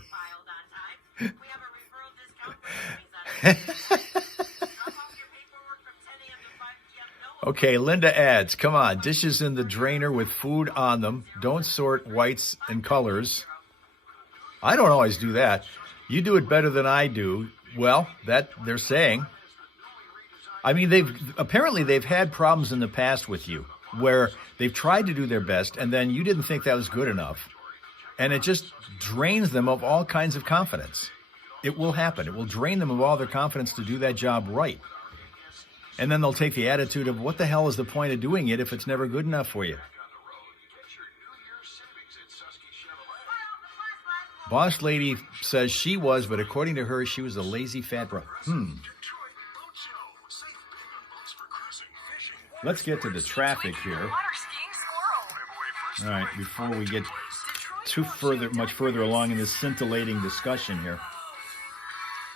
Okay, Linda adds, come on, dishes in the drainer with food on them. Don't sort whites and colors. I don't always do that. You do it better than I do. Well, that they're saying. I mean, they've had problems in the past with you where they've tried to do their best and then you didn't think that was good enough. And it just drains them of all kinds of confidence. It will happen. It will drain them of all their confidence to do that job right. And then they'll take the attitude of, what the hell is the point of doing it if it's never good enough for you? Boss Lady says she was, but according to her, she was a lazy fat bro. Let's get to the traffic here. All right, before we get much further along in this scintillating discussion here.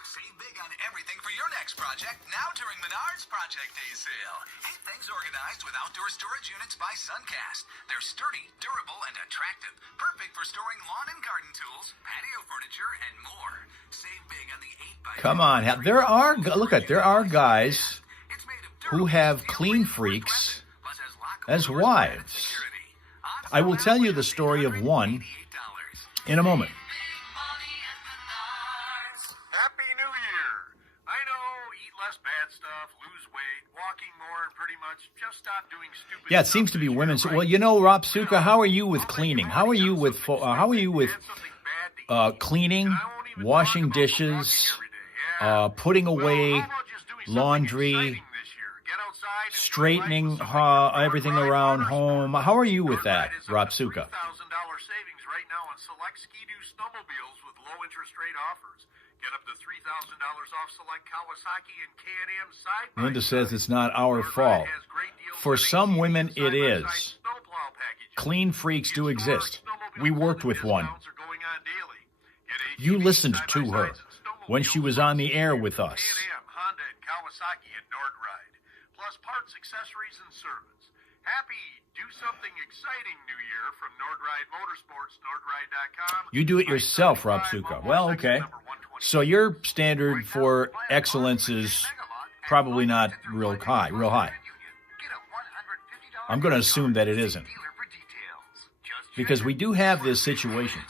Save big on everything for your next project now during Menards Project Day Sale. Everything's organized with outdoor storage units by Suncast. They're sturdy, durable, and attractive. Perfect for storing lawn and garden tools, patio furniture, and more. Save big on the 8x10. Come on, there are guys who have clean freaks as wives. I will tell you the story of one in a moment. Happy New Year! I know, eat less bad stuff, lose weight, walking more, and pretty much just stop doing stupid Yeah, it seems to be women. Well, you know, Rob Suka, how are you with cleaning? How are you with cleaning, washing dishes, putting away laundry, straightening everything around home? How are you with that, Rob Suka? $3,000 savings right now on select Ski-Doo snowmobiles with low interest rate offers. Get up to $3,000 off select Kawasaki and K&M side. Linda says it's not our fault. For some women, it is. Clean freaks do exist. We worked with one. You listened to her when she was on the air with us. Honda and Kawasaki at Nordride. Plus parts, accessories, and service. Happy Do Something Exciting New Year from Nordride Motorsports, Nordride.com. You do it yourself, Rob Suka. Well, okay. So your standard for excellence is probably not real high. I'm going to assume that it isn't. Because we do have this situation.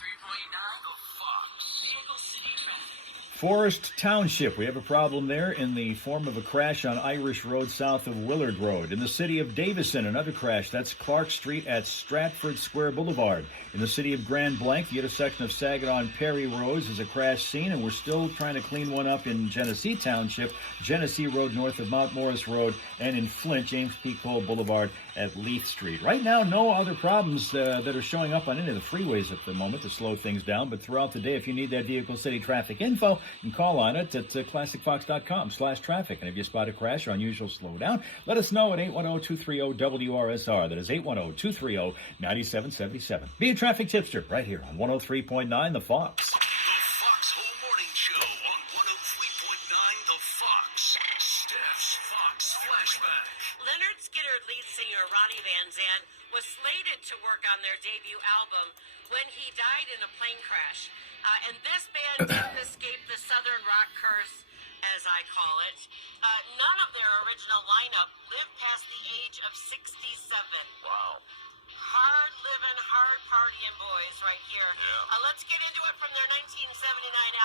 Forest Township, we have a problem there in the form of a crash on Irish Road south of Willard Road. In the city of Davison, another crash. That's Clark Street at Stratford Square Boulevard. In the city of Grand Blanc, the intersection of Saginaw and Perry Roads is a crash scene, and we're still trying to clean one up in Genesee Township, Genesee Road north of Mount Morris Road, and in Flint, James P. Cole Boulevard at Leith Street. Right now, no other problems that are showing up on any of the freeways at the moment to slow things down, but throughout the day, if you need that Vehicle City traffic info, you can call on it at classicfox.com/traffic. And if you spot a crash or unusual slowdown, let us know at 810-230-WRSR. That is 810-230-9777. Be a traffic tipster right here on 103.9 The Fox. The Foxhole Morning Show on 103.9 The Fox. Steph's Fox Flashback. Leonard Skinner lead singer Ronnie Van Zant was slated to work on their debut album when he died in a plane crash. And this band didn't escape the Southern rock curse, as I call it. None of their original lineup lived past the age of 67. Wow. Hard living, hard partying boys right here. Let's get into it from their 1979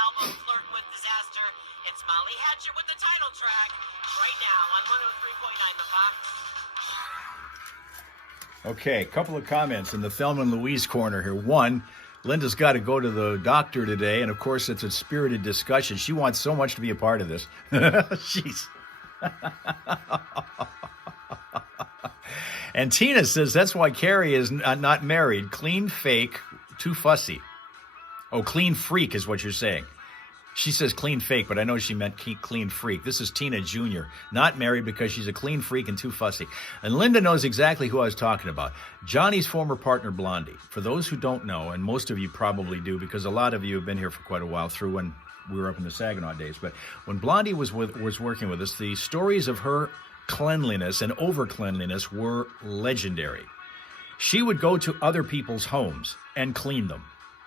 album, Flirting with Disaster. It's Molly Hatchet with the title track right now on 103.9 The Fox. Okay, a couple of comments in the Thelma and Louise corner here. One, Linda's got to go to the doctor today, and of course it's a spirited discussion. She wants so much to be a part of this. Jeez. And Tina says that's why Carrie is not married. Clean fake, too fussy. Oh, clean freak is what you're saying. She says clean fake, but I know she meant clean freak. This is Tina Jr., not married because she's a clean freak and too fussy. And Linda knows exactly who I was talking about. Johnny's former partner, Blondie. For those who don't know, and most of you probably do because a lot of you have been here for quite a while through when we were up in the Saginaw days. But when Blondie was working with us, the stories of her cleanliness and over-cleanliness were legendary. She would go to other people's homes and clean them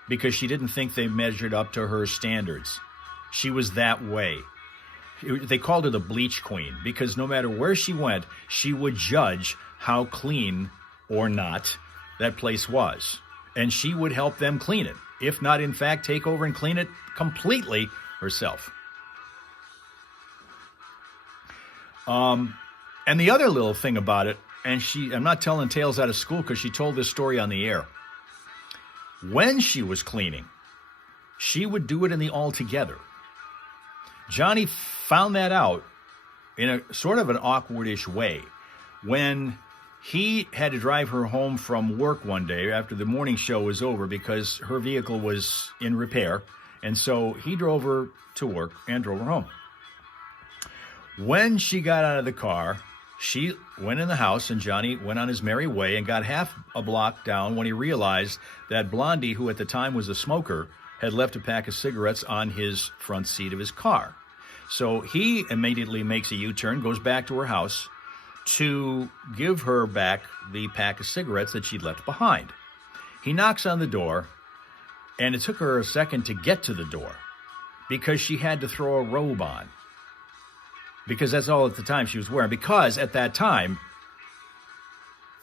because she didn't think they measured up to her standards. She was that way. They called her the bleach queen because no matter where she went, she would judge how clean or not that place was. And she would help them clean it, if not, in fact, take over and clean it completely herself. And the other little thing about it, and I'm not telling tales out of school because she told this story on the air. When she was cleaning, she would do it in the all-together. Johnny found that out in a sort of an awkward-ish way when he had to drive her home from work one day after the morning show was over because her vehicle was in repair. And so he drove her to work and drove her home. When she got out of the car, she went in the house and Johnny went on his merry way and got half a block down when he realized that Blondie, who at the time was a smoker, had left a pack of cigarettes on his front seat of his car. So he immediately makes a U-turn, goes back to her house to give her back the pack of cigarettes that she'd left behind. He knocks on the door, and it took her a second to get to the door because she had to throw a robe on. Because that's all at the time she was wearing. Because at that time,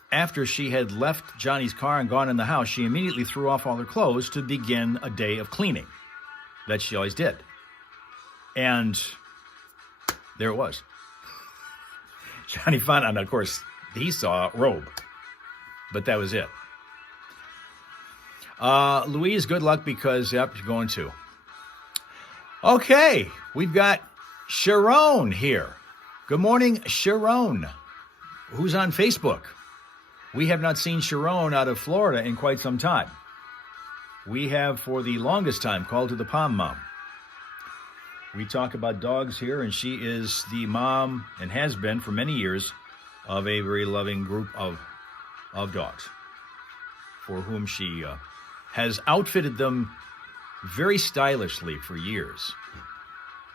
after she had left Johnny's car and gone in the house, she immediately threw off all her clothes to begin a day of cleaning that she always did. And there it was. Johnny found out, and of course, he saw a robe. But that was it. Louise, good luck because, yep, you're going to. Okay, we've got Sharon here. Good morning, Sharon, who's on Facebook. We have not seen Sharon out of Florida in quite some time. We have, for the longest time, called her the Pom Mom. We talk about dogs here, and she is the mom, and has been for many years, of a very loving group of dogs, for whom she has outfitted them very stylishly for years.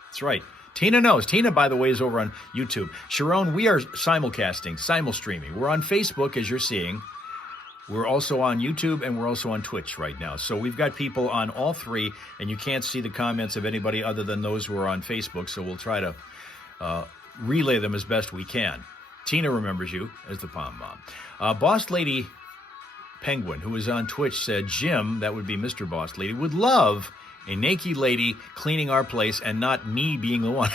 That's right. Tina knows. Tina, by the way, is over on YouTube. Sharon, we are simulcasting, simulstreaming. We're on Facebook, as you're seeing. We're also on YouTube, and we're also on Twitch right now. So we've got people on all three, and you can't see the comments of anybody other than those who are on Facebook, so we'll try to relay them as best we can. Tina remembers you as the Pom Mom. Boss Lady Penguin, who is on Twitch, said Jim, that would be Mr. Boss Lady, would love a naked lady cleaning our place and not me being the one.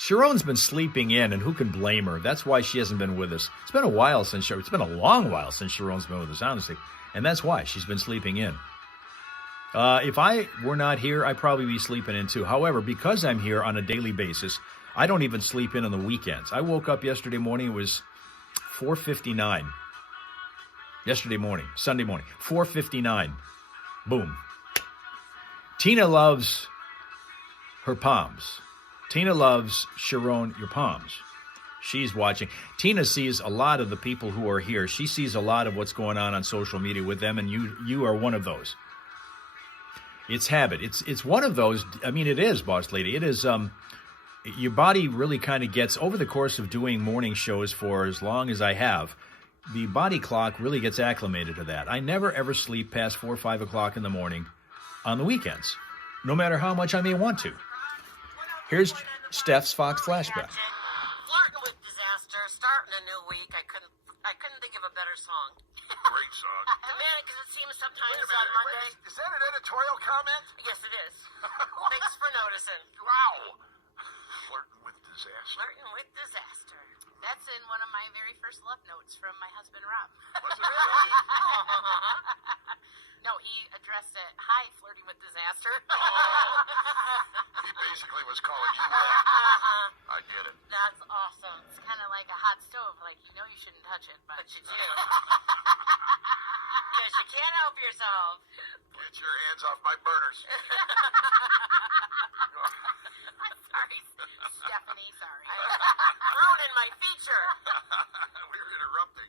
Sharon's been sleeping in, and who can blame her? That's why she hasn't been with us. It's been a while since it's been a long while since Sharon's been with us, honestly. And that's why she's been sleeping in. If I were not here, I'd probably be sleeping in too. However, because I'm here on a daily basis, I don't even sleep in on the weekends. I woke up yesterday morning, it was 4:59. Yesterday morning, Sunday morning, 4:59. Boom. Tina loves her palms. Tina loves Sharon, your palms. She's watching. Tina sees a lot of the people who are here. She sees a lot of what's going on social media with them, and you are one of those. It's habit. It's one of those. I mean, it is, Boss Lady. It is. Your body really kind of gets, over the course of doing morning shows for as long as I have, the body clock really gets acclimated to that. I never, ever sleep past 4 or 5 o'clock in the morning on the weekends, no matter how much I may want to. Here's Steph's Fox Flashback. Flirting with disaster, starting a new week. I couldn't think of a better song. Great song. Man, because it seems sometimes Wait a on minute, Monday. is that an editorial comment? Yes, it is. Thanks for noticing. Wow. Flirting with disaster. Flirting with disaster. That's in one of my very first love notes from my husband, Rob. Was it really? No, he addressed it, hi, flirting with disaster. He basically was calling you back. I get it. That's awesome. It's kind of like a hot stove. Like, you know you shouldn't touch it, but you do. Because you can't help yourself. Get your hands off my burners. I'm sorry, Stephanie, sorry. Ruining my feature. We're interrupting.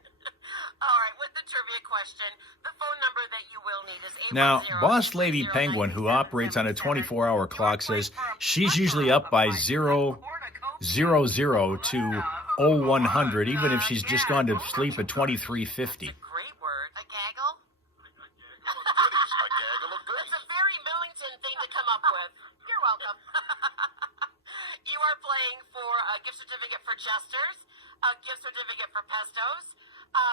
All right, with the trivia question, the phone number that you will need is 810. Now, Boss Lady Penguin, who operates on a 24-hour clock, says she's usually up by 000 to 0100, even if she's just gone to sleep at 2350. Great word. A gaggle? Goodies. A gaggle of It's goodies. a very Millington thing to come up with. You're welcome. You are playing for a gift certificate for Jesters, a gift certificate for Pestos.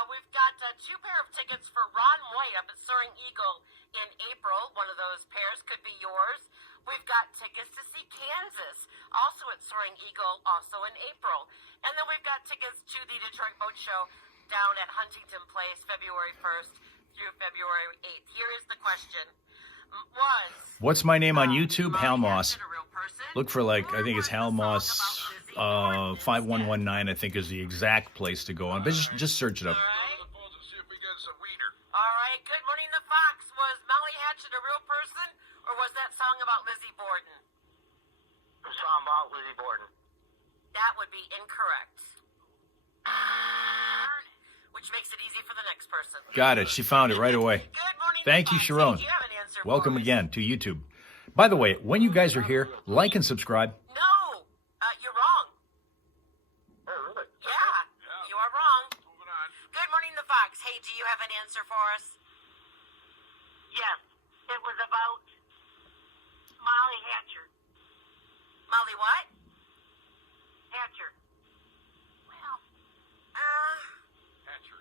We've got 2 pair of tickets for Ron White up at Soaring Eagle in April. One of those pairs could be yours. We've got tickets to see Kansas, also at Soaring Eagle, also in April. And then we've got tickets to the Detroit Boat Show down at Huntington Place, February 1st through February 8th. Here is the question. What's my name on YouTube? Hal Maas. A real person? Look for, like, I think it's Hal Maas 5119, I think is the exact place to go on. But just search it up. All right. The phones and see if we get some wiener. All right. Good morning, the Fox. Was Molly Hatchet a real person, or was that song about Lizzie Borden? The song about Lizzie Borden. That would be incorrect. Which makes it easy for the next person. Got it. She found it right away. Good morning. Thank you, Fox. Sharon. Do you have an answer for Welcome us? again to YouTube. By the way, when you guys are here, like and subscribe. No, you're wrong. Oh, really? Yeah, you are wrong. Moving on. Good morning, the Fox. Hey, do you have an answer for us? Yes. It was about Molly Hatcher. Molly what? Hatcher. Well, Hatcher.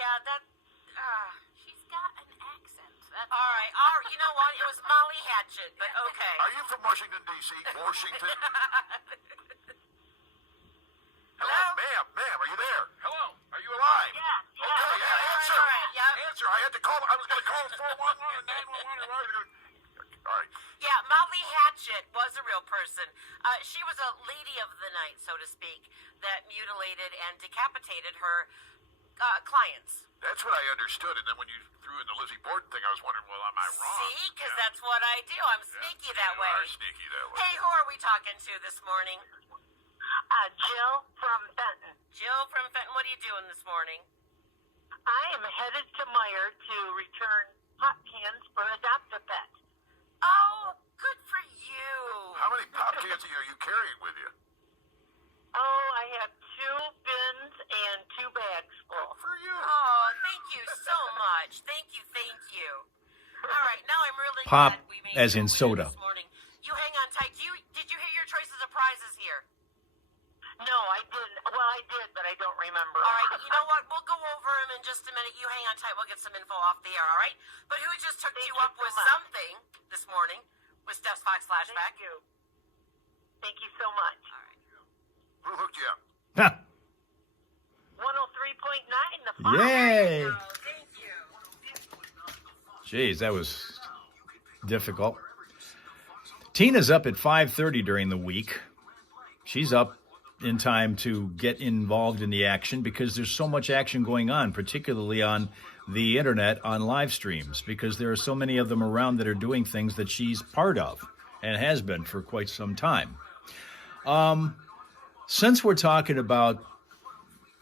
Yeah, that, she's got an accent. That's all right. You know what? It was Molly Hatchet, but okay. Are you from Washington, D.C.? Washington? Hello? Ma'am, are you there? Hello? Are you alive? Yeah. Okay, yeah, answer. All right, yeah. Answer. I had to call. I was going to call 411 and 911. All right. Yeah, Molly Hatchet was a real person. She was a lady of the night, so to speak, that mutilated and decapitated her clients. That's what I understood. And then when you threw in the Lizzie Borden thing, I was wondering, well, am I wrong? See? Because that's what I do. I'm sneaky that You way. are sneaky that way. Hey, who are we talking to this morning? Jill from Fenton. Jill from Fenton. What are you doing this morning? I am headed to Meyer to return hot cans for Adopt-A-Pet. Oh, good for you. How many pop cans are you carrying with you? Oh, I have 2 bins and 2 bags full. For you. Oh, thank you so much. Thank you. All right, now I'm really Pop glad we made as in it soda. this morning. You hang on tight. Did you hear your choices of prizes here? No, I didn't. Well, I did, but I don't remember. All right, you know what? We'll go over them in just a minute. You hang on tight. We'll get some info off the air, all right? But who just hooked you up so with much. something this morning with Steph's Fox Flashback? Thank you. Thank you so much. All right. Who hooked you up? Ha! 103.9, the Fox. Yay! Oh, thank you. Jeez, that was difficult. Tina's up at 5:30 during the week. She's up in time to get involved in the action because there's so much action going on, particularly on the internet, on live streams, because there are so many of them around that are doing things that she's part of and has been for quite some time. Since we're talking about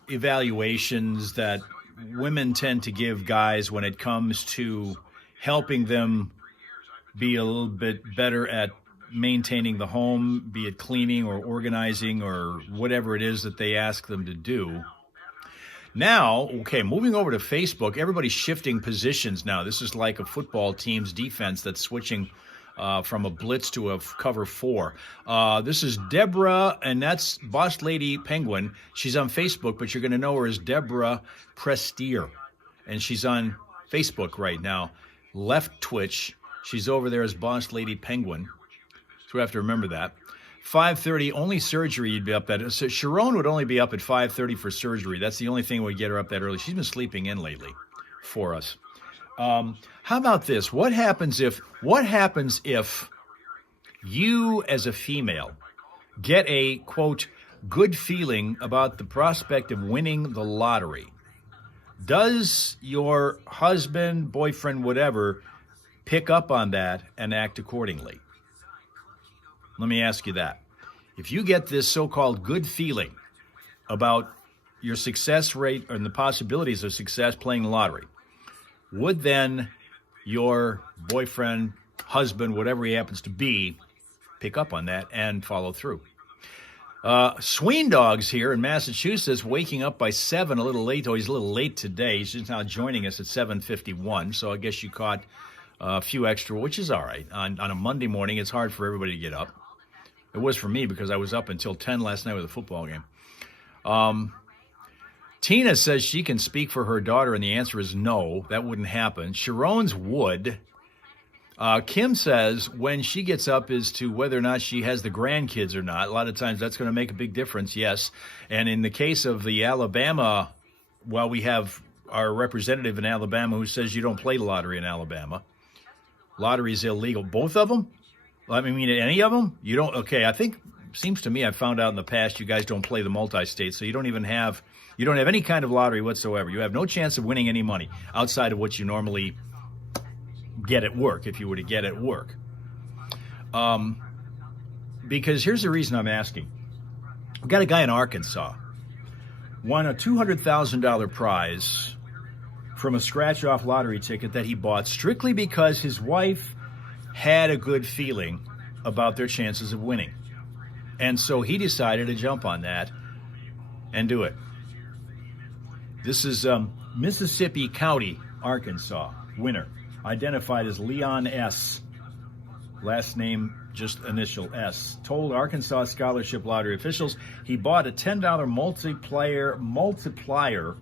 evaluations that women tend to give guys when it comes to helping them be a little bit better at maintaining the home, be it cleaning or organizing or whatever it is that they ask them to do. Now, okay, moving over to Facebook, everybody's shifting positions now. This is like a football team's defense that's switching from a blitz to a cover 4. This is Deborah, and that's Boss Lady Penguin. She's on Facebook, but you're going to know her as Deborah Prestier. And she's on Facebook right now. Left Twitch, she's over there as Boss Lady Penguin. So we have to remember that. 5:30, only surgery you'd be up at. So Sharon would only be up at 5:30 for surgery. That's the only thing that would get her up that early. She's been sleeping in lately for us. How about this? What happens if you as a female get a, quote, good feeling about the prospect of winning the lottery? Does your husband, boyfriend, whatever, pick up on that and act accordingly? Let me ask you that. If you get this so-called good feeling about your success rate and the possibilities of success playing the lottery, would then your boyfriend, husband, whatever he happens to be, pick up on that and follow through? Sween Dog's here in Massachusetts, waking up by 7, a little late. Oh, he's a little late today. He's just now joining us at 7:51, so I guess you caught a few extra, which is all right. On a Monday morning, it's hard for everybody to get up. It was for me because I was up until 10 last night with a football game. Tina says she can speak for her daughter, and the answer is no, that wouldn't happen. Sharon's would. Kim says when she gets up as to whether or not she has the grandkids or not. A lot of times that's going to make a big difference, yes. And in the case of the Alabama, well, we have our representative in Alabama who says you don't play the lottery in Alabama. Lottery's illegal. Both of them? I mean, any of them? You don't? Okay, I think, seems to me I've found out in the past you guys don't play the multi-state, so you don't have any kind of lottery whatsoever. You have no chance of winning any money outside of what you normally get at work, if you were to get at work. Because here's the reason I'm asking. We've got a guy in Arkansas, won a $200,000 prize from a scratch-off lottery ticket that he bought strictly because his wife had a good feeling about their chances of winning. And so he decided to jump on that and do it. This is Mississippi County, Arkansas, winner. Identified as Leon S. Last name, just initial S. Told Arkansas Scholarship Lottery officials he bought a $10 multiplier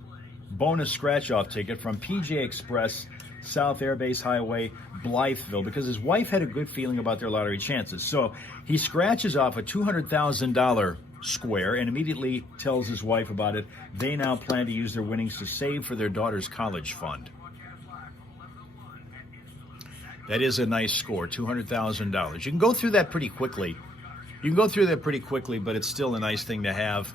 bonus scratch-off ticket from PJ Express, South Air Base Highway, Blytheville, because his wife had a good feeling about their lottery chances. So he scratches off a $200,000 square and immediately tells his wife about it. They now plan to use their winnings to save for their daughter's college fund. That is a nice score, $200,000. You can go through that pretty quickly. But it's still a nice thing to have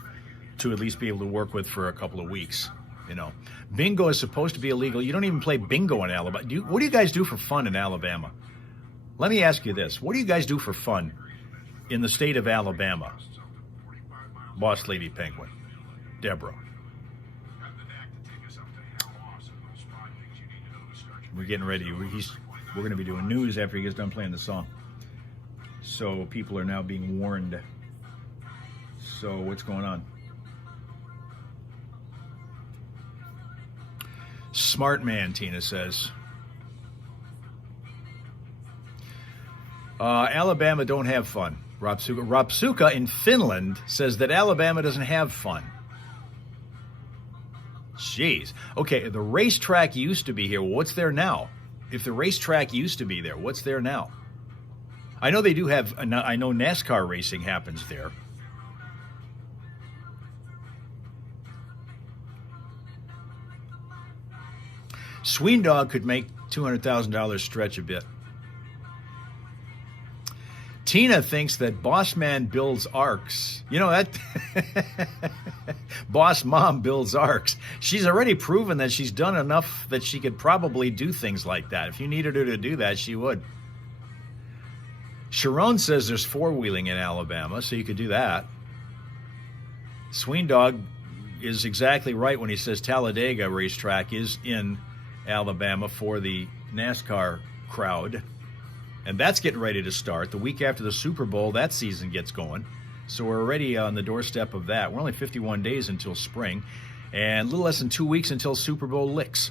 to at least be able to work with for a couple of weeks. You know, bingo is supposed to be illegal. You don't even play bingo in Alabama. What do you guys do for fun in Alabama? Let me ask you this. What do you guys do for fun in the state of Alabama? Boss Lady Penguin, Deborah. We're getting ready. We're going to be doing news after he gets done playing the song. So people are now being warned. So what's going on? Smart man, Tina says. Alabama don't have fun. Rapsuka in Finland says that Alabama doesn't have fun. Jeez. Okay, the racetrack used to be here. Well, what's there now? If the racetrack used to be there, what's there now? I know they do have, I know NASCAR racing happens there. Sween Dog could make $200,000 stretch a bit. Tina thinks that Boss Man builds arcs. You know, that Boss Mom builds arcs. She's already proven that she's done enough that she could probably do things like that. If you needed her to do that, she would. Sharon says there's four-wheeling in Alabama, so you could do that. Sween Dog is exactly right when he says Talladega racetrack is in Alabama for the NASCAR crowd. And that's getting ready to start. The week after the Super Bowl, that season gets going. So we're already on the doorstep of that. We're only 51 days until spring, and a little less than 2 weeks until Super Bowl licks.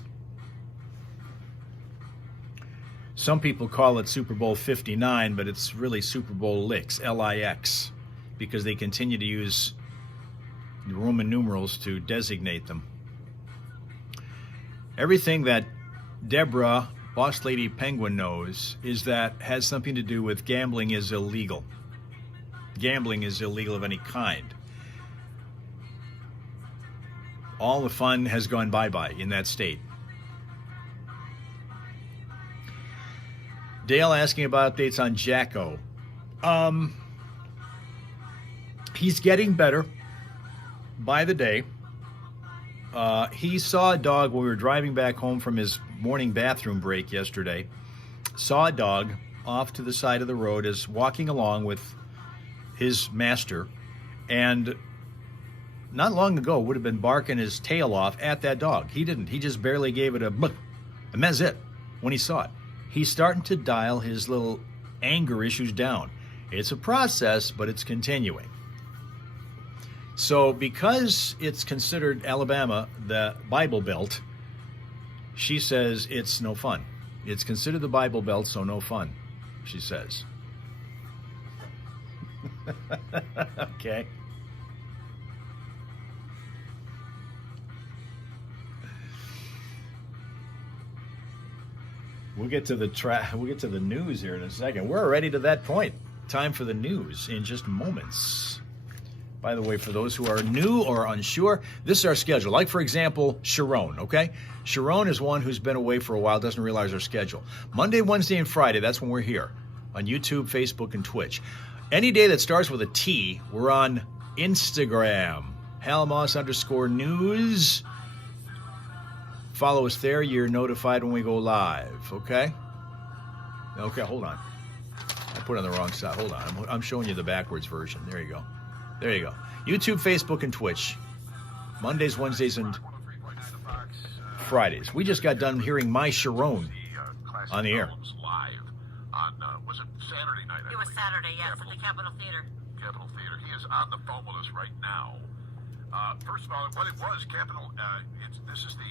Some people call it Super Bowl 59, but it's really Super Bowl licks, L-I-X, because they continue to use the Roman numerals to designate them. Everything that Deborah, Boss Lady Penguin, knows is that has something to do with gambling is illegal. gambling is illegal of any kind. All the fun has gone bye-bye in that state. Dale asking about updates on Jacko. He's getting better by the day. He saw a dog when we were driving back home from his morning bathroom break yesterday. Saw a dog off to the side of the road as walking along with his master, and not long ago would have been barking his tail off at that dog. He didn't. He just barely gave it a blip, and that's it when he saw it. He's starting to dial his little anger issues down. It's a process, but it's continuing. So because it's considered Alabama the Bible Belt, she says it's no fun. It's considered the Bible Belt, so no fun, she says. Okay. We'll get to the news here in a second. We're already to that point. Time for the news in just moments. By the way, for those who are new or unsure, this is our schedule. Like, for example, Sharon, okay? Sharon is one who's been away for a while, doesn't realize our schedule. Monday, Wednesday, and Friday, that's when we're here on YouTube, Facebook, and Twitch. Any day that starts with a T, we're on Instagram. Hal Maas _news. Follow us there. You're notified when we go live, okay? Okay, hold on. I put it on the wrong side. Hold on. I'm showing you the backwards version. There you go. There you go. YouTube, Facebook, and Twitch. Mondays, Wednesdays, and Fridays. We just got done hearing my Sharon on the air. Live on, was it Saturday night? It was Saturday, yes, at the Capitol Theater. Capitol Theater. He is on the phone with us right now. First of all, what it was, Capitol, this is the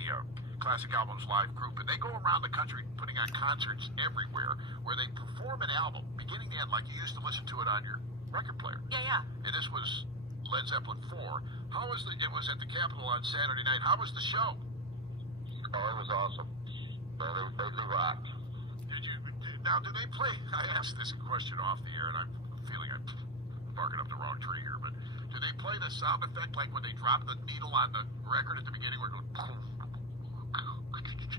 Classic Albums Live group, and they go around the country putting on concerts everywhere where they perform an album, beginning to end, like you used to listen to it on your record player. Yeah, yeah. And this was Led Zeppelin 4. How was it was at the Capitol on Saturday night. How was the show? Oh, it was awesome. They rocked. Now, do they play, I asked this question off the air, and I'm feeling I'm barking up the wrong tree here, but do they play the sound effect like when they drop the needle on the record at the beginning where it goes boom,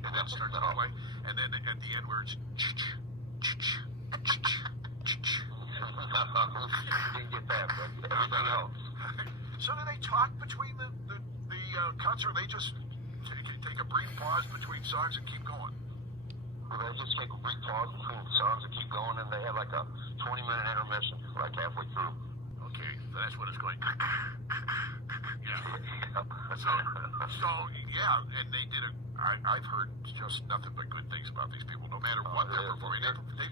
and then starts to play, and then at the end where it's Didn't get that, but everything else. So do they talk between the concert, or they just take a brief pause between songs and keep going? Well, they just take a brief pause between songs and keep going, and they have like a 20-minute intermission, like halfway through. Okay, that's what it's going. Yeah. So yeah, and they did it. I've heard just nothing but good things about these people, no matter what they're performing.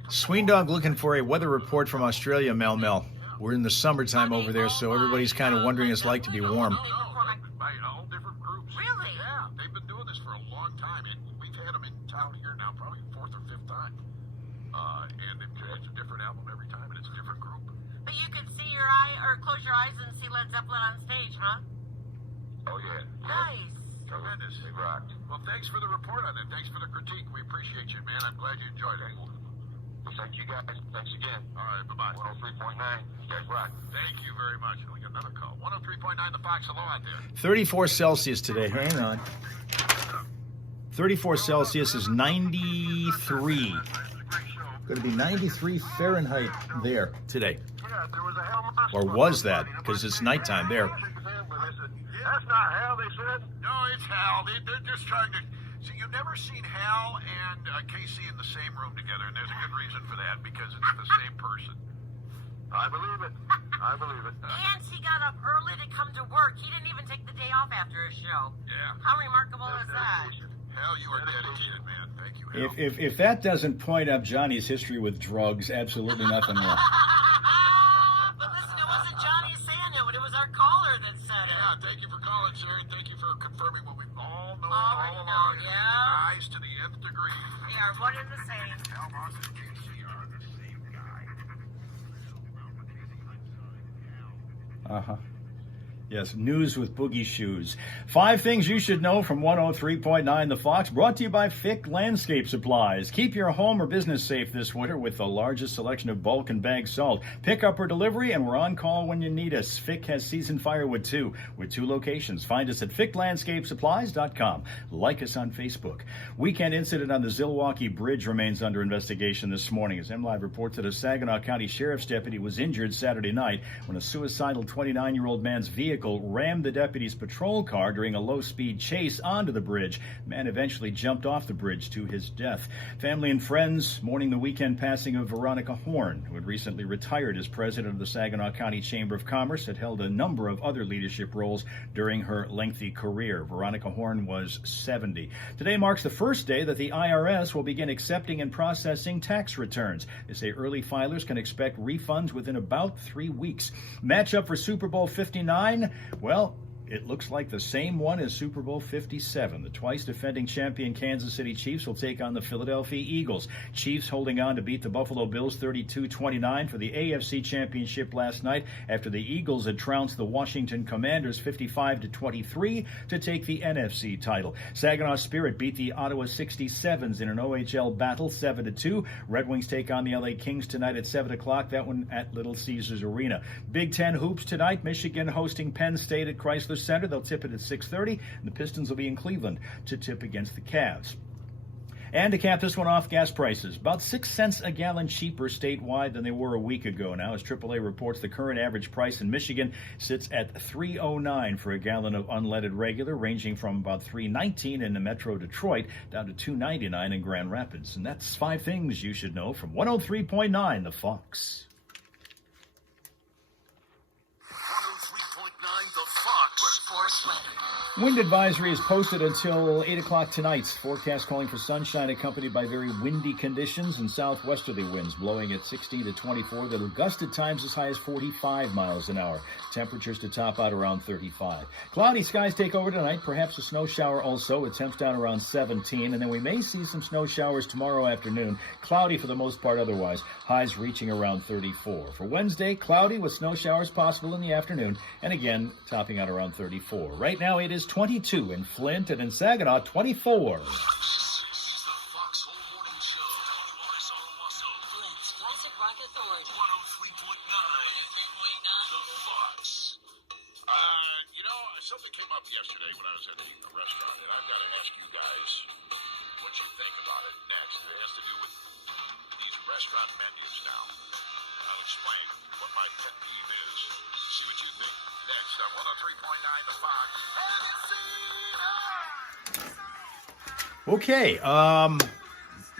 Swing Dog looking for a weather report from Australia, Mel. We're in the summertime over there, so everybody's kind of wondering what it's like to be warm. By all different groups. Really? Yeah, they've been doing this for a long time, and we've had them in town here now, probably 4th or 5th time. And it's a different album every time, and it's a different group. But you can see your eye, or close your eyes and see Led Zeppelin on stage, huh? Oh, yeah. Nice. Tremendous. They rocked. Well, thanks for the report on that. Thanks for the critique. We appreciate you, man. I'm glad you enjoyed it. Well, thank you, guys. Thanks again. All right, bye-bye. 103.9. You guys rock. Thank you very much. We got another call. 103.9 The Fox. Hello out there. 34 Celsius today. Hang on. 34 Celsius is 93. Going to be 93 Fahrenheit there today. Yeah, there was a Hal Maas Or was that? Because it's nighttime there. That's not Hal, they said. No, it's Hal. They're just trying to... See, you've never seen Hal and Casey in the same room together, and there's a good reason for that, because it's the same person. I believe it. I believe it. And he got up early to come to work. He didn't even take the day off after his show. Yeah. How remarkable is that? Hal, you are dedicated, man. Thank you, Hal. If that doesn't point up Johnny's history with drugs, absolutely nothing wrong. But listen, it wasn't Johnny saying it, it was our caller that said it. Yeah, thank you for calling, sir, and thank you for confirming what we've all known Already all known, along. yeah. Eyes to the nth degree. We are one and the same. Hal Maas and Casey are the same guy. Uh-huh. Yes, news with boogie shoes. 5 things you should know from 103.9 The Fox, brought to you by Fick Landscape Supplies. Keep your home or business safe this winter with the largest selection of bulk and bag salt. Pick up or delivery, and we're on call when you need us. Fick has seasoned firewood too, with 2 locations. Find us at ficklandscapesupplies.com. Like us on Facebook. Weekend incident on the Zilwaukee Bridge remains under investigation this morning, as MLive reports that a Saginaw County Sheriff's deputy was injured Saturday night when a suicidal 29-year-old man's vehicle rammed the deputy's patrol car during a low-speed chase onto the bridge. The man eventually jumped off the bridge to his death. Family and friends mourning the weekend passing of Veronica Horn, who had recently retired as president of the Saginaw County Chamber of Commerce, had held a number of other leadership roles during her lengthy career. Veronica Horn was 70. Today marks the first day that the IRS will begin accepting and processing tax returns. They say early filers can expect refunds within about 3 weeks. Matchup for Super Bowl 59? Well, it looks like the same one as Super Bowl 57. The twice defending champion Kansas City Chiefs will take on the Philadelphia Eagles. Chiefs holding on to beat the Buffalo Bills 32-29 for the AFC Championship last night after the Eagles had trounced the Washington Commanders 55-23 to take the NFC title. Saginaw Spirit beat the Ottawa 67s in an OHL battle 7-2. Red Wings take on the LA Kings tonight at 7 o'clock. That one at Little Caesars Arena. Big Ten hoops tonight. Michigan hosting Penn State at Chrysler Center. They'll tip it at 6:30, and the Pistons will be in Cleveland to tip against the Cavs. And to cap this one off, gas prices about 6 cents a gallon cheaper statewide than they were a week ago now, as AAA reports the current average price in Michigan sits at $3.09 for a gallon of unleaded regular, ranging from about $3.19 in the Metro Detroit down to $2.99 in Grand Rapids. And that's 5 things you should know from 103.9 The Fox. Wind advisory is posted until 8 o'clock tonight. Forecast calling for sunshine accompanied by very windy conditions and southwesterly winds blowing at 16 to 24. That'll gust at times as high as 45 miles an hour. Temperatures to top out around 35. Cloudy skies take over tonight. Perhaps a snow shower also. It temps down around 17. And then we may see some snow showers tomorrow afternoon. Cloudy for the most part otherwise. Highs reaching around 34. For Wednesday, cloudy with snow showers possible in the afternoon. And again, topping out around 34. Right now it is 22 in Flint, and in Saginaw, 24. Classic Rock Authority. 103.9 The Fox. Something came up yesterday when I was at a restaurant, and I've got to ask you guys what you think about it next. It has to do with these restaurant menus now. I'll explain what my pet peeve is. See what you think next on 103.9 The Fox. Okay,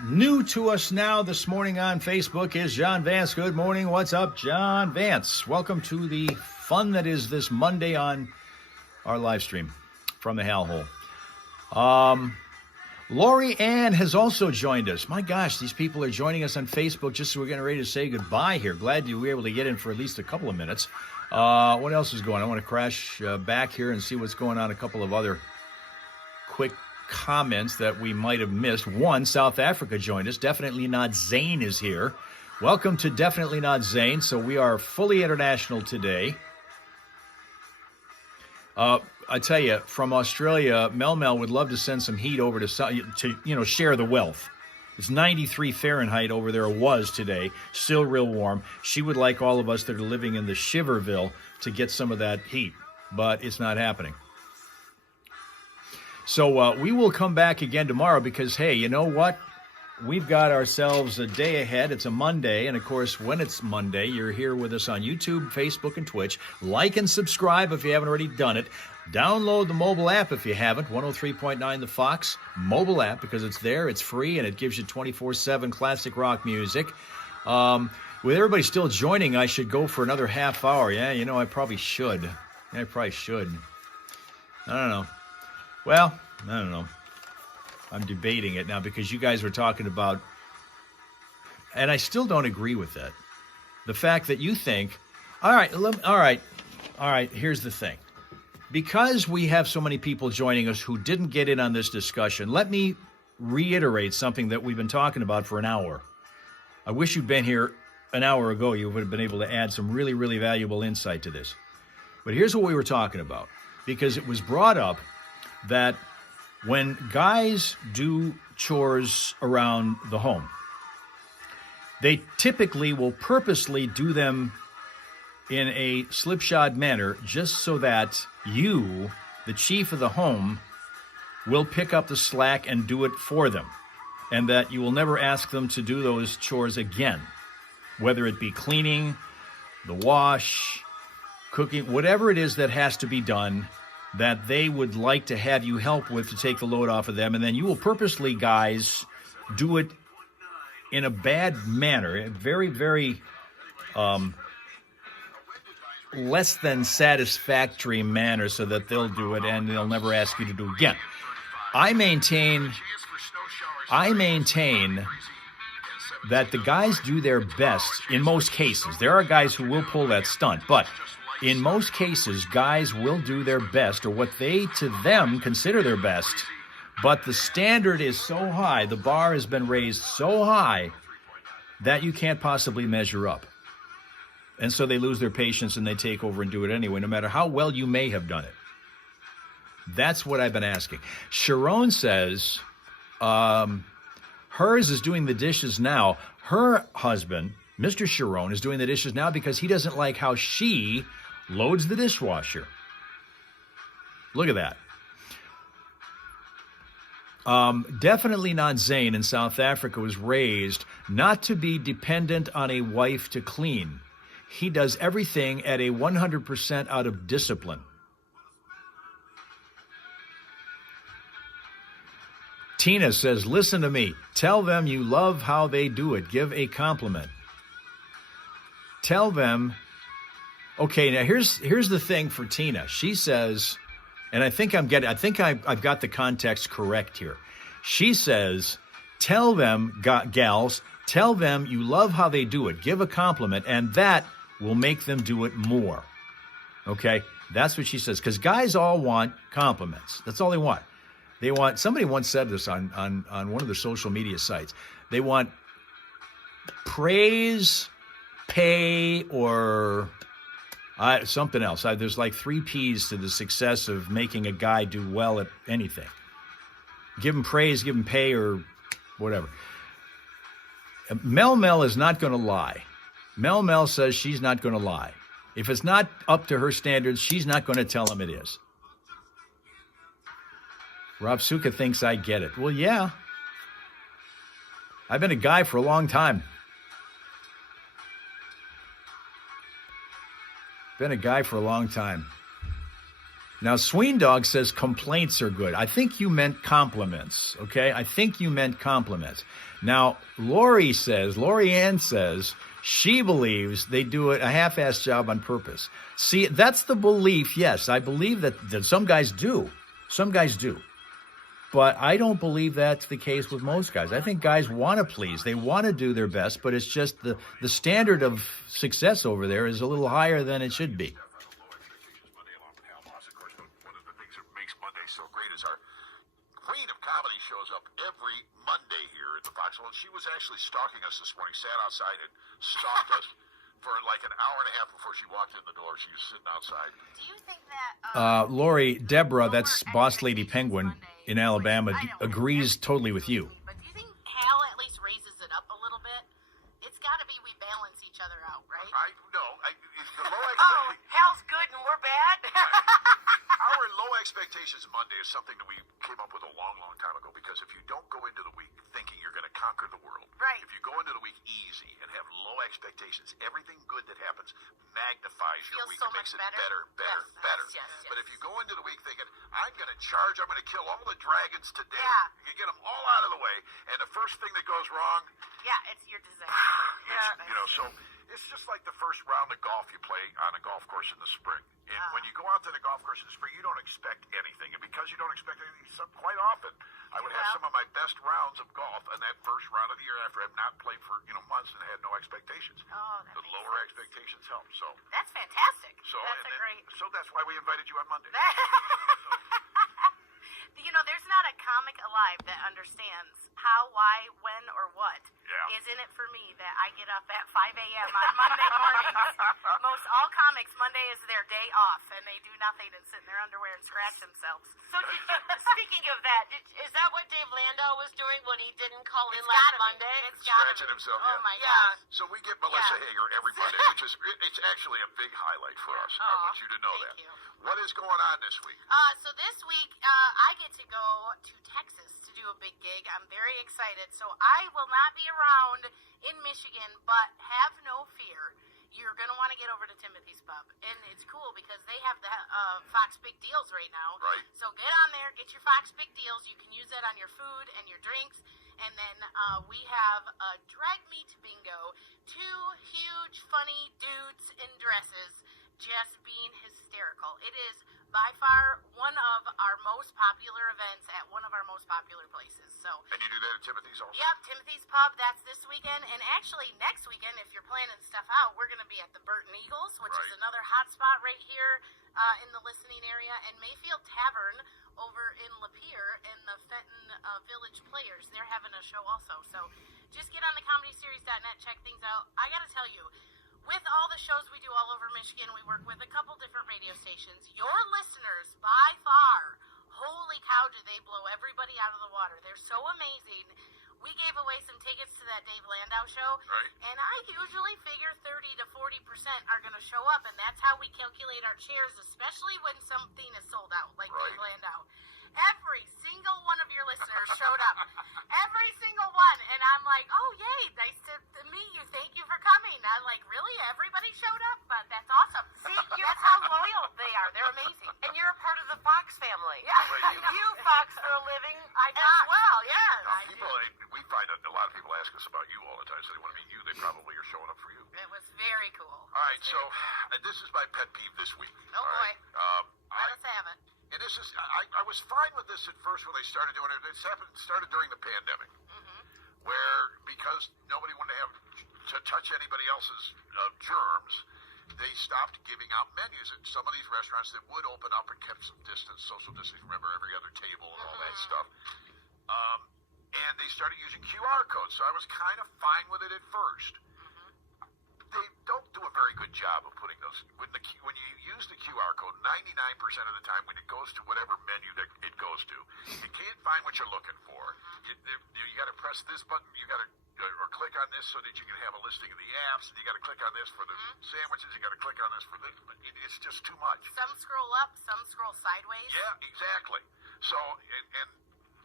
new to us now this morning on Facebook is John Vance. Good morning. What's up, John Vance? Welcome to the fun that is this Monday on our live stream from the Hal Hole. Lori Ann has also joined us. My gosh, these people are joining us on Facebook just as we're getting ready to say goodbye here. Glad you were able to get in for at least a couple of minutes. What else is going on? I want to crash back here and see what's going on. A couple of other quick comments that we might have missed. One, South Africa joined us. Definitely Not Zane is here. Welcome to Definitely Not Zane. So we are fully international today. I tell you, from Australia, Mel would love to send some heat over to share the wealth. It's 93 Fahrenheit over there, was today. Still real warm. She would like all of us that are living in the Shiverville to get some of that heat, but it's not happening. So we will come back again tomorrow because, hey, you know what? We've got ourselves a day ahead. It's a Monday, and of course, when it's Monday, you're here with us on YouTube, Facebook, and Twitch. Like and subscribe if you haven't already done it. Download the mobile app if you haven't, 103.9 The Fox mobile app, because it's there, it's free, and it gives you 24/7 classic rock music. With everybody still joining, I should go for another half hour. Yeah, I probably should. I don't know. Well, I don't know. I'm debating it now because you guys were talking about, and I still don't agree with that. The fact that you think, all right, here's the thing. Because we have so many people joining us who didn't get in on this discussion, let me reiterate something that we've been talking about for an hour. I wish you'd been here an hour ago. You would have been able to add some really, really valuable insight to this. But here's what we were talking about, because it was brought up that when guys do chores around the home, they typically will purposely do them in a slipshod manner just so that you, the chief of the home, will pick up the slack and do it for them, and that you will never ask them to do those chores again, whether it be cleaning, the wash, cooking, whatever it is that has to be done that they would like to have you help with to take the load off of them, and then you will purposely, guys, do it in a bad manner, a very, very less than satisfactory manner, so that they'll do it and they'll never ask you to do it again. I maintain that the guys do their best in most cases. There are guys who will pull that stunt, but in most cases, guys will do their best, or what they, to them, consider their best, but the standard is so high, the bar has been raised so high, that you can't possibly measure up. And so they lose their patience and they take over and do it anyway, no matter how well you may have done it. That's what I've been asking. Sharon says hers is doing the dishes now. Her husband, Mr. Sharon, is doing the dishes now because he doesn't like how she loads the dishwasher. Look at that. Definitely not Zane in South Africa was raised not to be dependent on a wife to clean. He does everything at a 100% out of discipline. Tina says, listen to me. Tell them you love how they do it. Give a compliment. Tell them. Okay, now here's the thing for Tina. She says, and I think I've got the context correct here. She says, tell them, gals, tell them you love how they do it. Give a compliment, and that will make them do it more. Okay? That's what she says. Because guys all want compliments. That's all they want. They want, somebody once said this on one of the social media sites. They want praise, pay, or something else. There's like 3 P's to the success of making a guy do well at anything. Give him praise, give him pay, or whatever. Mel is not going to lie. Mel says she's not going to lie. If it's not up to her standards, she's not going to tell him it is. Rob Suka thinks I get it. Well, yeah. I've been a guy for a long time. Now, Sween Dog says complaints are good. I think you meant compliments, okay? I think you meant compliments. Now, Lori Ann says, she believes they do a half-assed job on purpose. See, that's the belief, yes. I believe that some guys do. Some guys do. But I don't believe that's the case with most guys. I think guys want to please. They want to do their best, but it's just the standard of success over there is a little higher than it should be. Hal Maas, of course, but one of the things that makes Monday so great is our queen of comedy shows up every Monday here at the Foxhole. And she was actually stalking us this morning, sat outside and stalked us for like an hour and a half before she walked in the door. She was sitting outside. Do you think that... Lori, Deborah, that's Boss Lady Penguin in Alabama, agrees totally with you. But do you think Hal at least raises it up a little bit? It's got to be we balance each other out, right? The low Oh, Hal's good and we're bad? Our low expectations Monday is something that we came up with a long, long time ago, because if you don't go into the week thinking you're going to conquer the world, Right. if you go into the week easy and have low expectations, everything good that happens magnifies your Feels week. so It makes much it better. better. Yes. But if you go into the week thinking, I'm going to charge, I'm going to kill all the dragons today, Yeah. you get them all out of the way, and the first thing that goes wrong, Yeah, it's your disaster. so it's just like the first round of golf you play on a golf course in the spring. And when you go out to the golf course in the spring, you don't expect anything. And because you don't expect anything, quite often, I would have some of my best rounds of golf in that first round of the year after I've not played for months and had no expectations. Oh, that The makes lower sense. expectations help. So That's fantastic. great. So that's why we invited you on Monday. There's not a comic alive that understands how, why, when, or what Yeah. is in it for me that I I get up at 5 a.m. on Monday mornings. Most all comics, Monday is their day off, and they do nothing and sit in their underwear and scratch themselves. So, speaking of that, is that what Dave Landau was doing when he didn't call in It's last gotta be. Monday? It's gotta Scratching be. himself, Oh yeah. my Yeah. gosh. So we get Melissa Hager every Monday, which is it's actually a big highlight for us. I want you to know that. Thank you. What is going on this week? So this week, I get to go to Texas to do a big gig. I'm very excited. So I will not be around in Michigan, but have no fear. You're going to want to get over to Timothy's Pub. And it's cool because they have the Fox Big Deals right now. Right. So get on there, get your Fox Big Deals. You can use that on your food and your drinks. And then we have a drag meet bingo. 2 huge, funny dudes in dresses just being hysterical. It is by far one of our most popular events at one of our most popular places. So, And you do that at Timothy's also? yep, Timothy's Pub, that's this weekend. And actually, next weekend, if you're planning stuff out, we're going to be at the Burton Eagles, which is Right. another hot spot right here in the listening area, and Mayfield Tavern over in Lapeer and the Fenton Village Players. They're having a show also. So just get on the comedyseries.net, check things out. I got to tell you, with all the shows we do all over Michigan, we work with a couple different radio stations. Your listeners, by far, holy cow, do they blow everybody out of the water. They're so amazing. We gave away some tickets to that Dave Landau show, Right. and I usually figure 30 to 40% are going to show up, and that's how we calculate our chairs, especially when something is sold out, like Right. Dave Landau. Every single one of your listeners showed up. Every single one. And I'm like, oh, yay, nice to meet you. Thank you for coming. I'm like, really? Everybody showed up? But that's awesome. See, That's how loyal they are. They're amazing. And you're a part of the Fox family. Yeah. Right, You Fox for a living I as got well. Yeah. Now, I people, do. we find that a lot of people ask us about you all the time, so they want to meet you. They probably are showing up for you. It was very cool. All right, so this is my pet peeve this week. Oh, all right? Let us have it. And this is, I was fine with this at first when they started doing it. Started during the pandemic, where because nobody wanted to have to touch anybody else's germs, they stopped giving out menus at some of these restaurants that would open up and kept some distance, social distance. Remember, every other table and all that stuff. And they started using QR codes, so I was kind of fine with it at first. They don't do a very good job of putting those. When you use the QR code, 99% of the time when it goes to whatever menu that it goes to, you can't find what you're looking for. You got to press this button. You got to or click on this so that you can have a listing of the apps. And you got to click on this for the sandwiches. You got to click on this for this. It's just too much. Some scroll up, some scroll sideways. Yeah, exactly. So and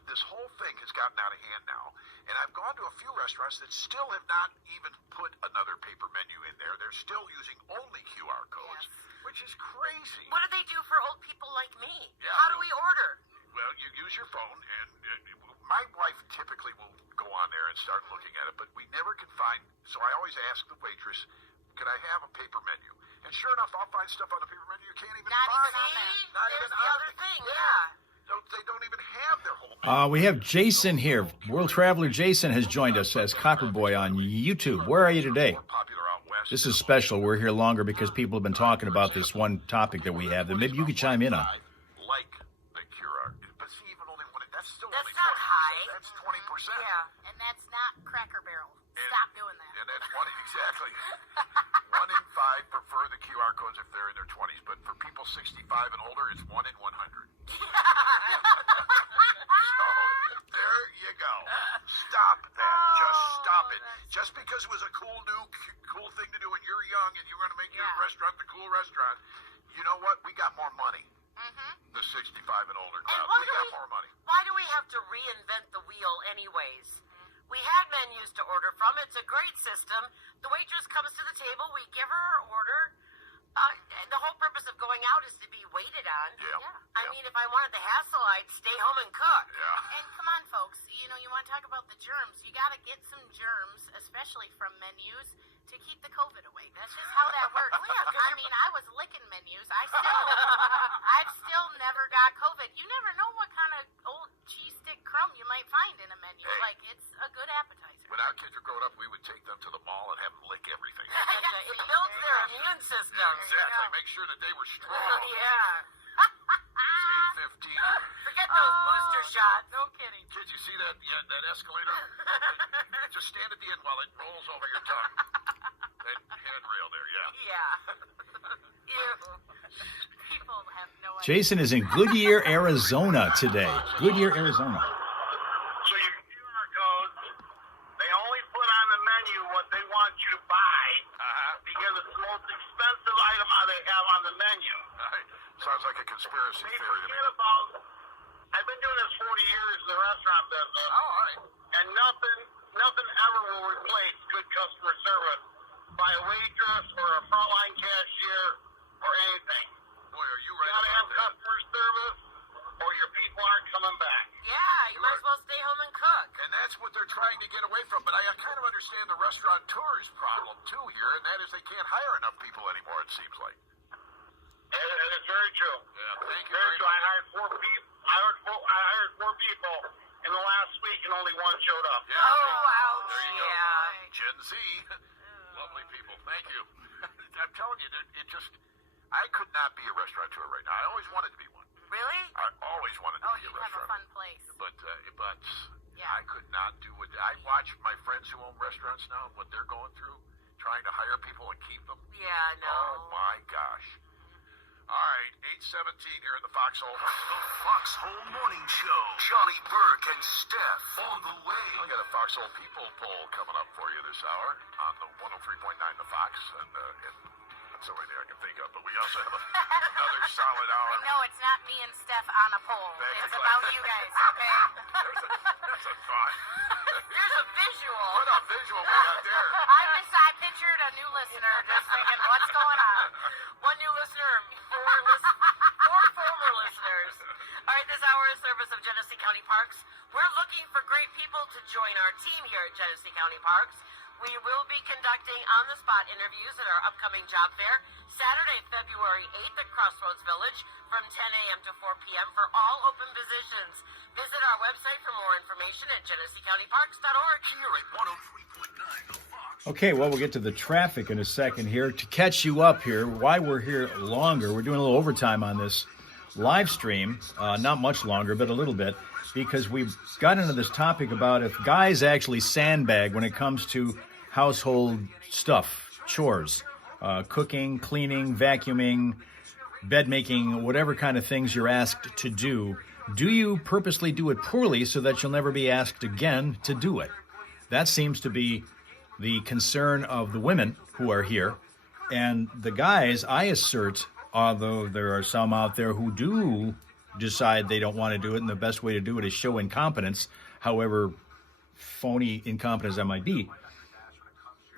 this whole thing has gotten out of hand now. And I've gone to a few restaurants that still have not even put another paper menu in there. They're still using only QR codes, which is crazy. What do they do for old people like me? Yeah, How do we order? Well, you use your phone, and my wife typically will go on there and start looking at it, but we never can find, so I always ask the waitress, could I have a paper menu? And sure enough, I'll find stuff on the paper menu you can't even Not find. even on there. Not There's even the on other it. thing, yeah. They don't even have their whole menu. We have Jason here. World Traveler Jason has joined us as Copperboy on YouTube. Where are you today? More popular out west. This is special. We're here longer because people have been talking about this one topic that we have that maybe you could chime in on. Like the QR. But see, even only one, that's still That's only 20%. not high. That's 20%. Yeah. And that's not Cracker Barrel. Stop doing that. And that's exactly. 1 in 5 prefer the QR codes if they're in their 20s, but for people 65 and older, it's 1 in 100. So there you go. Stop that. Just stop it. Just because it was a cool thing to do when you're young and you're going to make your restaurant the cool restaurant, you know what? We got more money. The 65 and older crowd. why We do got we- more money. Why do we have to reinvent the wheel anyways? We had menus to order from. It's a great system. The waitress comes to the table. We give her her order. The whole purpose of going out is to be waited on. Yeah. I mean, if I wanted the hassle, I'd stay home and cook. Yeah. And come on, folks, you want to talk about the germs. You got to get some germs, especially from menus, to keep the COVID away. That's just how that works. I mean, I was licking menus. I've still never got COVID. You never know what kind of old cheese stick crumb you might find in a menu. Hey. Like, it's a good appetizer. When our kids were growing up, we would take them to the mall and have them lick everything. It builds their immune system. Exactly. Make sure that they were strong. Yeah. 8:15. Forget those booster shots. No kidding. Kids, you see that escalator? Just stand at the end while it rolls over your tongue. Jason is in Goodyear, Arizona today. Goodyear, Arizona. So your QR codes, they only put on the menu what they want you to buy because it's the most expensive item they have on the menu. Sounds like a conspiracy They theory to me. forget about, I've been doing this 40 years in the restaurant business, Oh, all right. and nothing ever will replace good customer service by a waitress or a frontline cashier or anything. Boy, are you You right gotta have about that. customer service or your people aren't coming back. Yeah, you might as well stay home and cook. And that's what they're trying to get away from. But I kind of understand the restaurateurs' problem, too, here, and that is they can't hire enough people anymore, it seems like. And it's very true. Yeah, thank you Very very true. I much. hired four people in the last week, and only one showed up. Yeah, Oh, ouch. there you go. Yeah. Gen Z. Lovely people. Thank you. I'm telling you, I could not be a restaurateur right now. I always wanted to be one. Really? I always wanted to Oh, be you a have a restaurateur. fun place. But Yeah. I could not do it. I watch my friends who own restaurants now, what they're going through, trying to hire people and keep them. Yeah, no. Oh, my gosh. All right, 8:17 here in the Foxhole. The Foxhole Morning Show. Johnny Burke and Steph on the way. I got a Foxhole People poll coming up for you this hour on the 103.9 The Fox, and that's the only thing I can think of. But we also have another solid hour. No, it's not me and Steph on a pole. Thank It's you, about Glenn. you guys, okay? There's a thought. Here's a visual. What a visual we got there. I pictured a new listener just thinking, what's going on? One new listener, four former listeners. All right, this hour is service of Genesee County Parks. We're looking for great people to join our team here at Genesee County Parks. We will be conducting on-the-spot interviews at our upcoming job fair, Saturday, February 8th at Crossroads Village from 10 a.m. to 4 p.m. for all open positions. Visit our website for more information at GeneseeCountyParks.org. Here at 103.9 The Fox. Okay, well, we'll get to the traffic in a second here. To catch you up here, why we're here longer, we're doing a little overtime on this live stream, not much longer, but a little bit, because we've got into this topic about if guys actually sandbag when it comes to household stuff, chores, cooking, cleaning, vacuuming, bed making, whatever kind of things you're asked to do. Do you purposely do it poorly so that you'll never be asked again to do it? That seems to be the concern of the women who are here. And the guys, I assert, although there are some out there who do decide they don't want to do it, and the best way to do it is show incompetence, however phony incompetence that might be.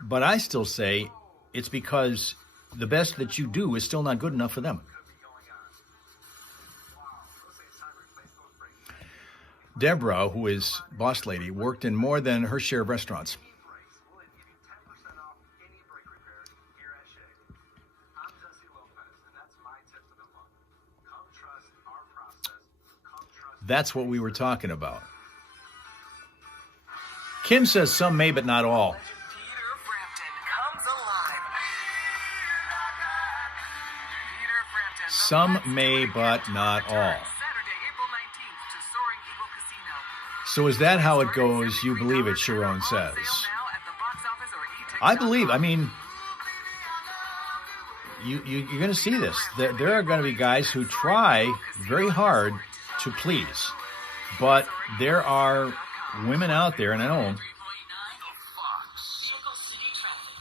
But I still say it's because the best that you do is still not good enough for them. Deborah, who is boss lady, worked in more than her share of restaurants. That's what we were talking about. Kim says some may, but not all. Peter Frampton comes alive. Peter Frampton. Some may, but not all. Saturday, April 19th to Soaring Eagle Casino. So is that how it goes? You believe it, Sharon says. I believe, I mean, you're going to see this. There are going to be guys who try very hard to please. But there are women out there, and I know them.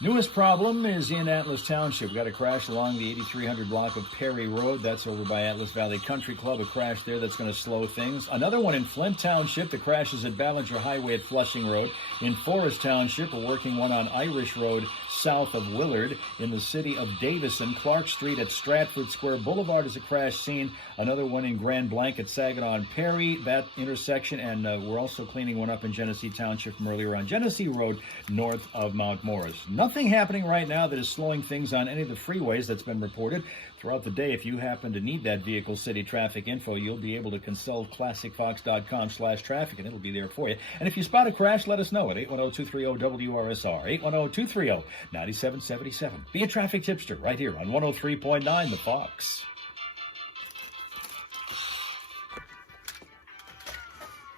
Newest problem is in Atlas Township. Got a crash along the 8300 block of Perry Road. That's over by Atlas Valley Country Club. A crash there that's going to slow things. Another one in Flint Township. The crash is at Ballinger Highway at Flushing Road. In Forest Township, a working one on Irish Road south of Willard. In the city of Davison, Clark Street at Stratford Square Boulevard is a crash scene. Another one in Grand Blanc at Saginaw and Perry, that intersection. And we're also cleaning one up in Genesee Township from earlier on Genesee Road north of Mount Morris. Nothing happening right now that is slowing things on any of the freeways that's been reported throughout the day. If you happen to need that vehicle city traffic info, you'll be able to consult classicfox.com/traffic, and it'll be there for you. And if you spot a crash, let us know at 810-230-WRSR, 810-230-9777. Be a traffic tipster right here on 103.9 The Fox.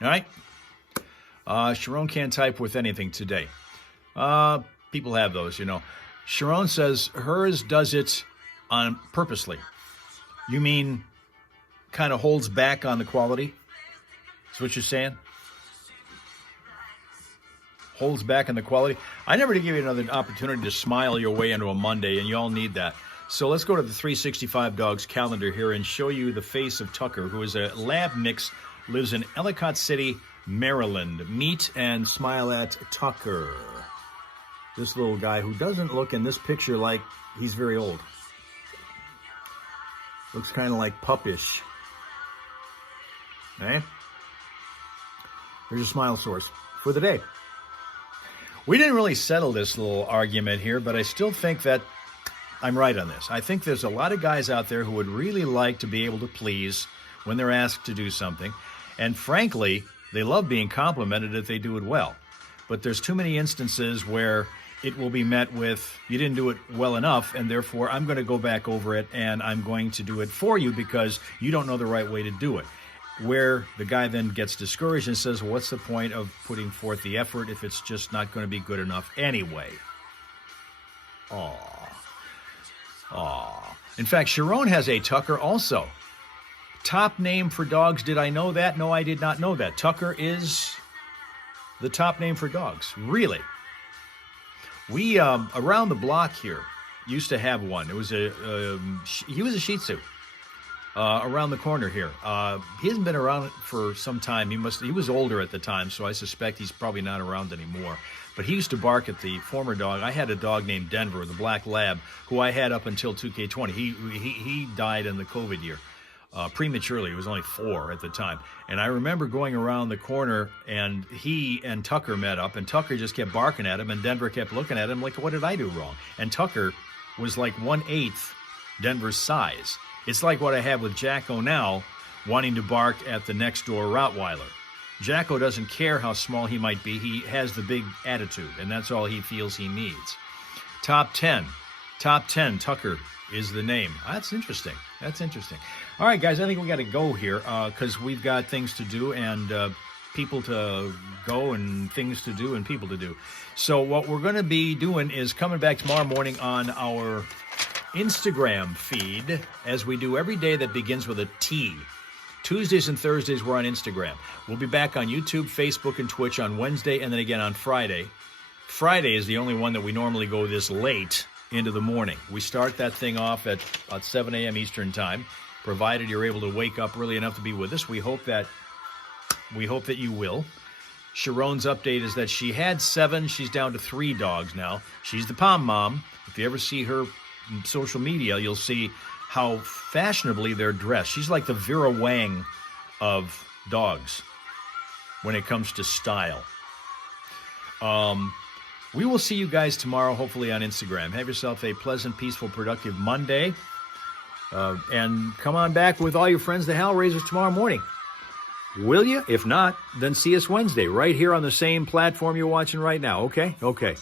All right. Sharon can't type with anything today. People have those, you know. Sharon says hers does it on purposely. You mean kind of holds back on the quality? That's what you're saying? Holds back on the quality? I never did give you another opportunity to smile your way into a Monday, and you all need that. So let's go to the 365 Dogs calendar here and show you the face of Tucker, who is a lab mix, lives in Ellicott City, Maryland. Meet and smile at Tucker. This little guy who doesn't look in this picture like he's very old. Looks kind of like puppish. Okay? Here's your smile source for the day. We didn't really settle this little argument here, but I still think that I'm right on this. I think there's a lot of guys out there who would really like to be able to please when they're asked to do something. And frankly, they love being complimented if they do it well. But there's too many instances where it will be met with, you didn't do it well enough, and therefore I'm going to go back over it and I'm going to do it for you because you don't know the right way to do it. Where the guy then gets discouraged and says, well, what's the point of putting forth the effort if it's just not going to be good enough anyway? Aw. In fact, Sharon has a Tucker also. Top name for dogs. Did I know that? No, I did not know that. Tucker is the top name for dogs. Really? We, around the block here, used to have one. It was he was a Shih Tzu. Around the corner here. He hasn't been around for some time. He was older at the time, so I suspect he's probably not around anymore. But he used to bark at the former dog. I had a dog named Denver, the black lab, who I had up until 2K20. He died in the COVID year, prematurely. He was only 4 at the time. And I remember going around the corner, and he and Tucker met up, and Tucker just kept barking at him, and Denver kept looking at him like, what did I do wrong? And Tucker was like 1/8 Denver's size. It's like what I have with Jacko now, wanting to bark at the next door Rottweiler. Jacko doesn't care how small he might be. He has the big attitude, and that's all he feels he needs. Top 10. Tucker is the name. That's interesting. All right, guys, I think we got to go here because we've got things to do and people to go and things to do and people to do. So what we're going to be doing is coming back tomorrow morning on our Instagram feed, as we do every day that begins with a T. Tuesdays and Thursdays, we're on Instagram. We'll be back on YouTube, Facebook, and Twitch on Wednesday, and then again on Friday. Friday is the only one that we normally go this late into the morning. We start that thing off at about 7 a.m. Eastern Time, provided you're able to wake up early enough to be with us. We hope that you will. Sharon's update is that she had 7. She's down to 3 dogs now. She's the Pom Mom. If you ever see her social media, you'll see how fashionably they're dressed. She's like the Vera Wang of dogs when it comes to style. We will see you guys tomorrow, hopefully on Instagram. Have yourself a pleasant, peaceful, productive Monday. And come on back with all your friends, the Hal Raisers, tomorrow morning. Will you? If not, then see us Wednesday right here on the same platform you're watching right now. Okay? Okay.